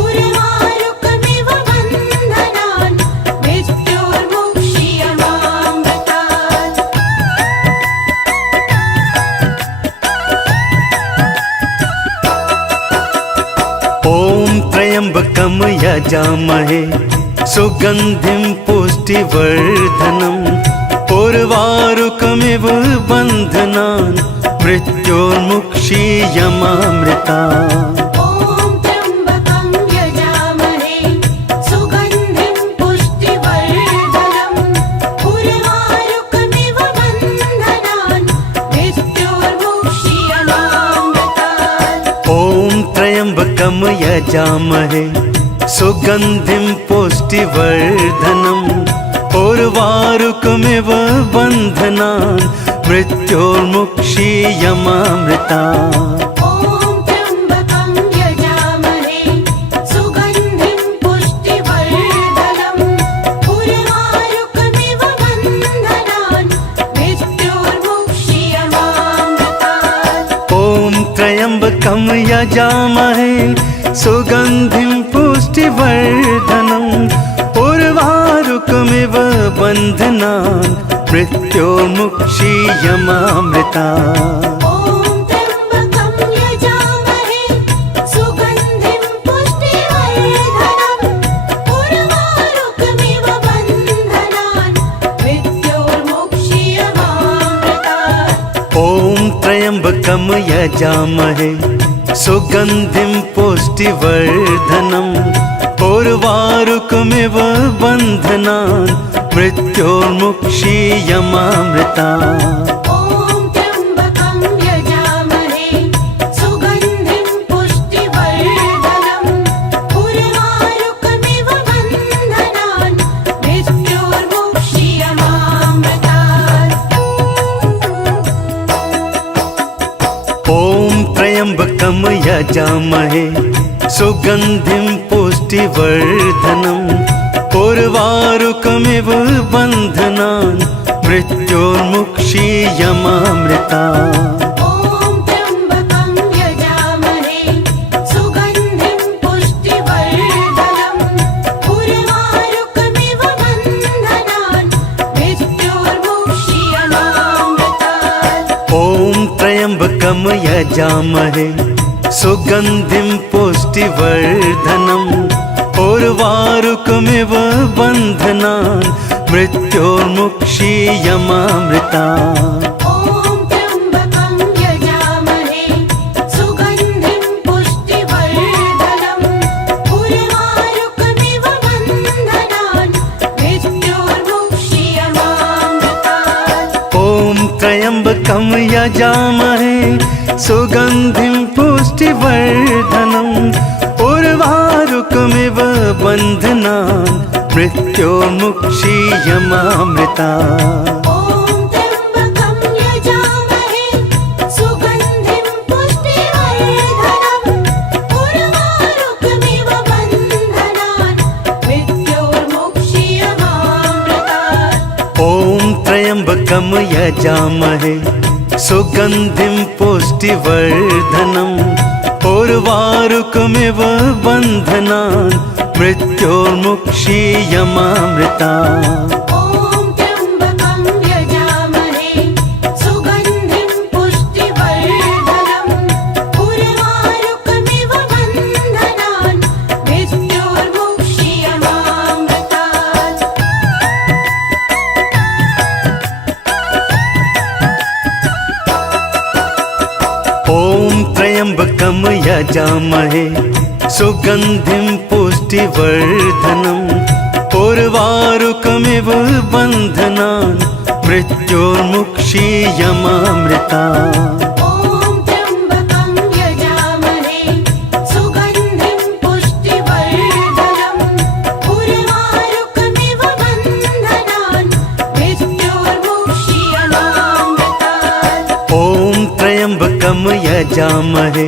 उर्वारुकमिव बन्धनान् मृत्योर्मुक्षीयमामृता ॐ त्र्यम्बकं यजामहे सुगन्धिं पुष्टिवर्धनम् उर्वारुकमिव बन्धनान् मृत्योर्मुक्षीयमामृतात् ॐ त्र्यम्बकं यजामहे सुगन्धिं पुष्टिवर्धनम् उर्वारुकमिव बन्धनान् मृत्योर्मुक्षीयमामृता ॐ त्र्यम्बकं यजामहे सुगन्धिं पुष्टिवर्धनम् उर्वारुकमिव बन्धनान् मृत्योर्मुक्षीयमामृतात् ॐ त्र्यम्बकं यजामहे सुगन्धिं पुष्टिवर्धनम् उर्वारुकमिव बन्धनान् मृत्योर्मुक्षीयमामृता ॐ त्र्यम्बकं यजामहे सुगन्धिं पुष्टिवर्धनम् उर्वारुकमिव बन्धनान् मृत्योर्मुक्षीयमामृतात् ॐ त्र्यम्बकं यजामहे सुगन्धिं पुष्टिवर्धनम् उर्वारुकमिव बन्धनान् मृत्योर्मुक्षीयमामृता ॐ त्र्यम्बकं यजामहे सुगन्धिं पुष्टिवर्धनम् उर्वारुकमिव बन्धनान् मृत्योर्मुक्षीयमामृतात् ॐ त्र्यम्बकं यजामहे सुगन्धिं पुष्टिवर्धनम् उर्वारुकमिव बन्धनान् मृत्योर्मुक्षीयमामृता ॐ त्र्यम्बकं यजामहे सुगन्धिं पुष्टिवर्धनम् उर्वारुकमिव बन्धनान् मृत्योर्मुक्षीयमामृतात् ॐ त्र्यम्बकं यजामहे सुगन्धिं पुष्टिवर्धनम् उर्वारुकमिव बन्धनान् मृत्योर्मुक्षीयमामृता ॐ त्र्यम्बकं यजामहे सुगन्धिं पुष्टिवर्धनम् उर्वारुकमिव बन्धनान् मृत्योर्मुक्षीयमामृतात् ॐ त्र्यम्बकं यजामहे सुगन्धिं पुष्टिवर्धनम् उर्वारुकमिव बन्धनान् मृत्योर्मुक्षीयमामृता ॐ त्र्यम्बकं यजामहे सुगन्धिं पुष्टिवर्धनम् उर्वारुकमिव बन्धनान् मृत्योर्मुक्षीयमामृतात् ॐ त्र्यम्बकं यजामहे सुगन्धिं पुष्टिवर्धनम् उर्वारुकमिव बन्धनान् मृत्योर्मुक्षीयमामृता ॐ त्र्यम्बकं यजामहे सुगन्धिं पुष्टिवर्धनम् उर्वारुकमिव बन्धनान् मृत्योर्मुक्षीयमामृतात् ॐ त्र्यम्बकं यजामहे सुगन्धिं पुष्टिवर्धनम् उर्वारुकमिव बन्धनान् मृत्योर्मुक्षीयमामृता ॐ त्र्यम्बकं यजामहे सुगन्धिं पुष्टिवर्धनम् उर्वारुकमिव बन्धनान् मृत्योर्मुक्षीयमामृतात् ॐ त्र्यम्बकं यजामहे सुगन्धिं पुष्टिवर्धनम् उर्वारुकमिव बन्धनान् मृत्योर्मुक्षीयमामृता ॐ त्र्यम्बकं यजामहे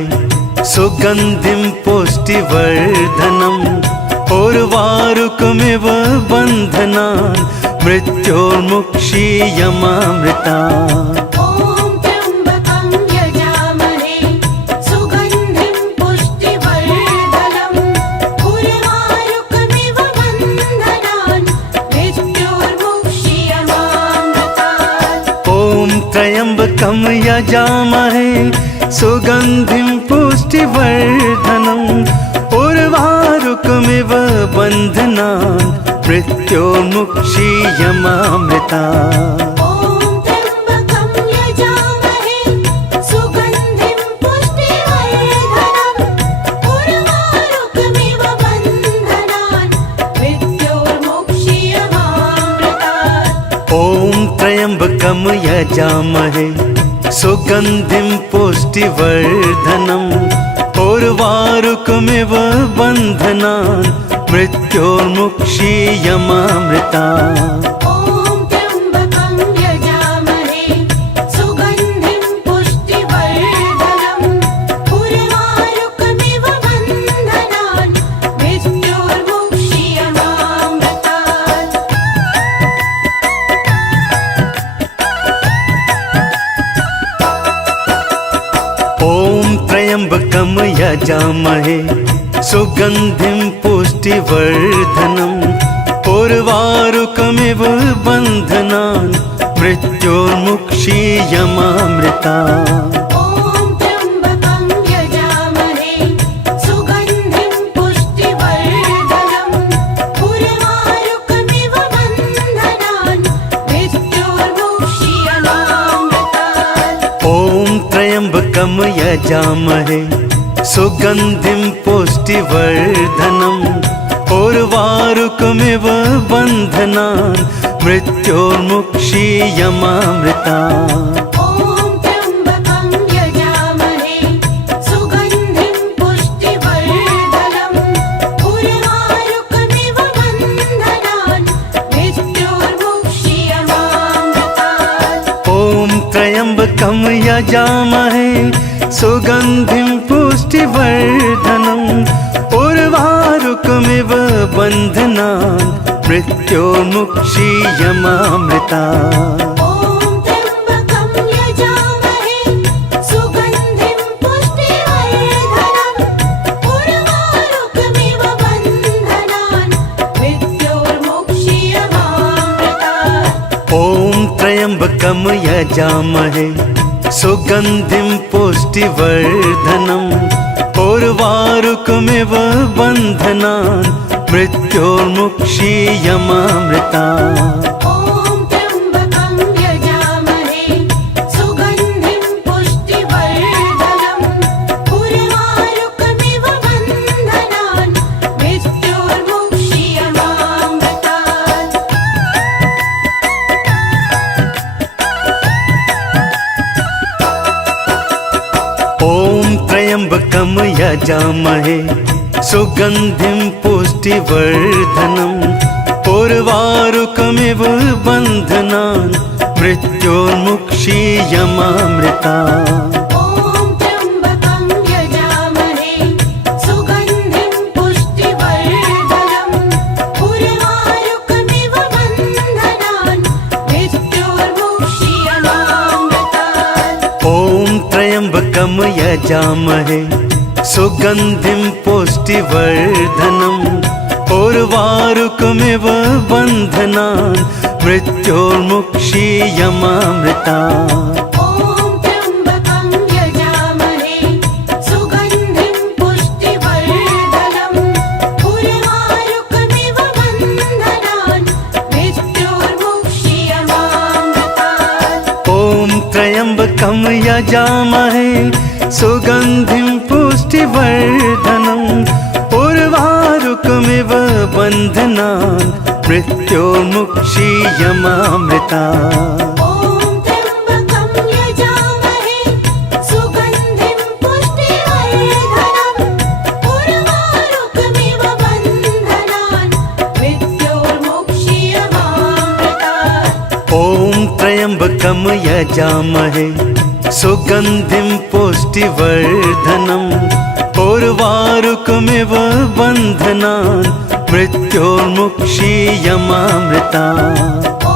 सुगन्धिं पुष्टिवर्धनम् उर्वारुकमिव बन्धनान् मृत्योर्मुक्षीयमामृतात् ॐ त्र्यम्बकं यजामहे सुगन्धिं पुष्टिवर्धनम् उर्वारुकमिव बन्धनान् मृत्योर्मुक्षीयमामृता ॐ त्र्यम्बकं यजामहे सुगन्धिं पुष्टिवर्धनम् उर्वारुकमिव बन्धनान् मृत्योर्मुक्षीयमामृतात् ॐ त्र्यम्बकं यजामहे सुगन्धिं पुष्टिवर्धनम् उर्वारुकमिव बन्धनान् मृत्योर्मुक्षीयमामृता ॐ त्र्यम्बकं यजामहे सुगन्धिं पुष्टिवर्धनम् उर्वारुकमिव बन्धनान् मृत्योर्मुक्षीयमामृतात् ॐ त्र्यम्बकं यजामहे सुगन्धिं पुष्टिवर्धनम् उर्वारुकमिव बन्धनान् मृत्योर्मुक्षीयमामृता ॐ त्र्यम्बकं यजामहे सुगन्धिं पुष्टिवर्धनम् उर्वारुकमिव बन्धनान् मृत्योर्मुक्षीयमामृतात् ॐ त्र्यम्बकं यजामहे सुगन्धिं पुष्टिवर्धनम् उर्वारुकमिव बन्धनान् मृत्योर्मुक्षीयमामृता ॐ त्र्यम्बकं यजामहे सुगन्धिं पुष्टिवर्धनम् उर्वारुकमिव बन्धनान् मृत्योर्मुक्षीयमामृतात् ॐ त्र्यम्बकं यजामहे सुगन्धिं पुष्टिवर्धनम् उर्वारुकमिव बन्धनान् मृत्योर्मुक्षीयमामृता ॐ त्र्यम्बकं यजामहे सुगन्धिं पुष्टिवर्धनम् उर्वारुकमिव बन्धनान् मृत्योर्मुक्षीयमामृतात् ॐ त्र्यम्बकं यजामहे सुगन्धिं पुष्टिवर्धनम् उर्वारुकमिव बन्धनान् मृत्योर्मुक्षीयमामृता ॐ त्र्यम्बकं यजामहे सुगन्धिं पुष्टिवर्धनम् उर्वारुकमिव बन्धनान् मृत्योर्मुक्षीयमामृतात् ॐ त्र्यम्बकं यजामहे सुगन्धिं पुष्टिवर्धनम् उर्वारुकमिव बन्धनान् मृत्योर्मुक्षीयमामृता ॐ त्र्यम्बकं यजामहे सुगन्धिं पुष्टिवर्धनम् उर्वारुकमिव बन्धनान् मृत्योर्मुक्षीयमामृतात् ॐ त्र्यम्बकं यजामहे सुगन्धिं पुष्टिवर्धनम् उर्वारुकमिव बन्धनान् मृत्योर्मुक्षीयमामृता ॐ त्र्यम्बकं यजामहे सुगन्धिं पुष्टिवर्धनम् उर्वारुकमिव बन्धनान् मृत्योर्मुक्षीयमामृतात् ॐ त्र्यम्बकं यजामहे सुगन्धिं पुष्टिवर्धनम् उर्वारुकमिव बन्धनान् मृत्योर्मुक्षीयमामृता ॐ त्र्यम्बकं यजामहे सुगन्धिं पुष्टिवर्धनम् उर्वारुकमिव बन्धनान् मृत्योर्मुक्षीयमामृतात् ॐ त्र्यम्बकं यजामहे सुगन्धिं पुष्टिवर्धनम् उर्वारुकमिव बन्धनान् मृत्योर्मुक्षीयमामृता ॐ त्र्यम्बकं यजामहे सुगन्धिं पुष्टिवर्धनम् उर्वारुकमिव बन्धनान् मृत्योर्मुक्षीयमामृतात् ॐ त्र्यम्बकं यजामहे सुगन्धिं पुष्टिवर्धनम् उर्वारुकमिव बन्धनान् मृत्योर्मुक्षीयमामृता ॐ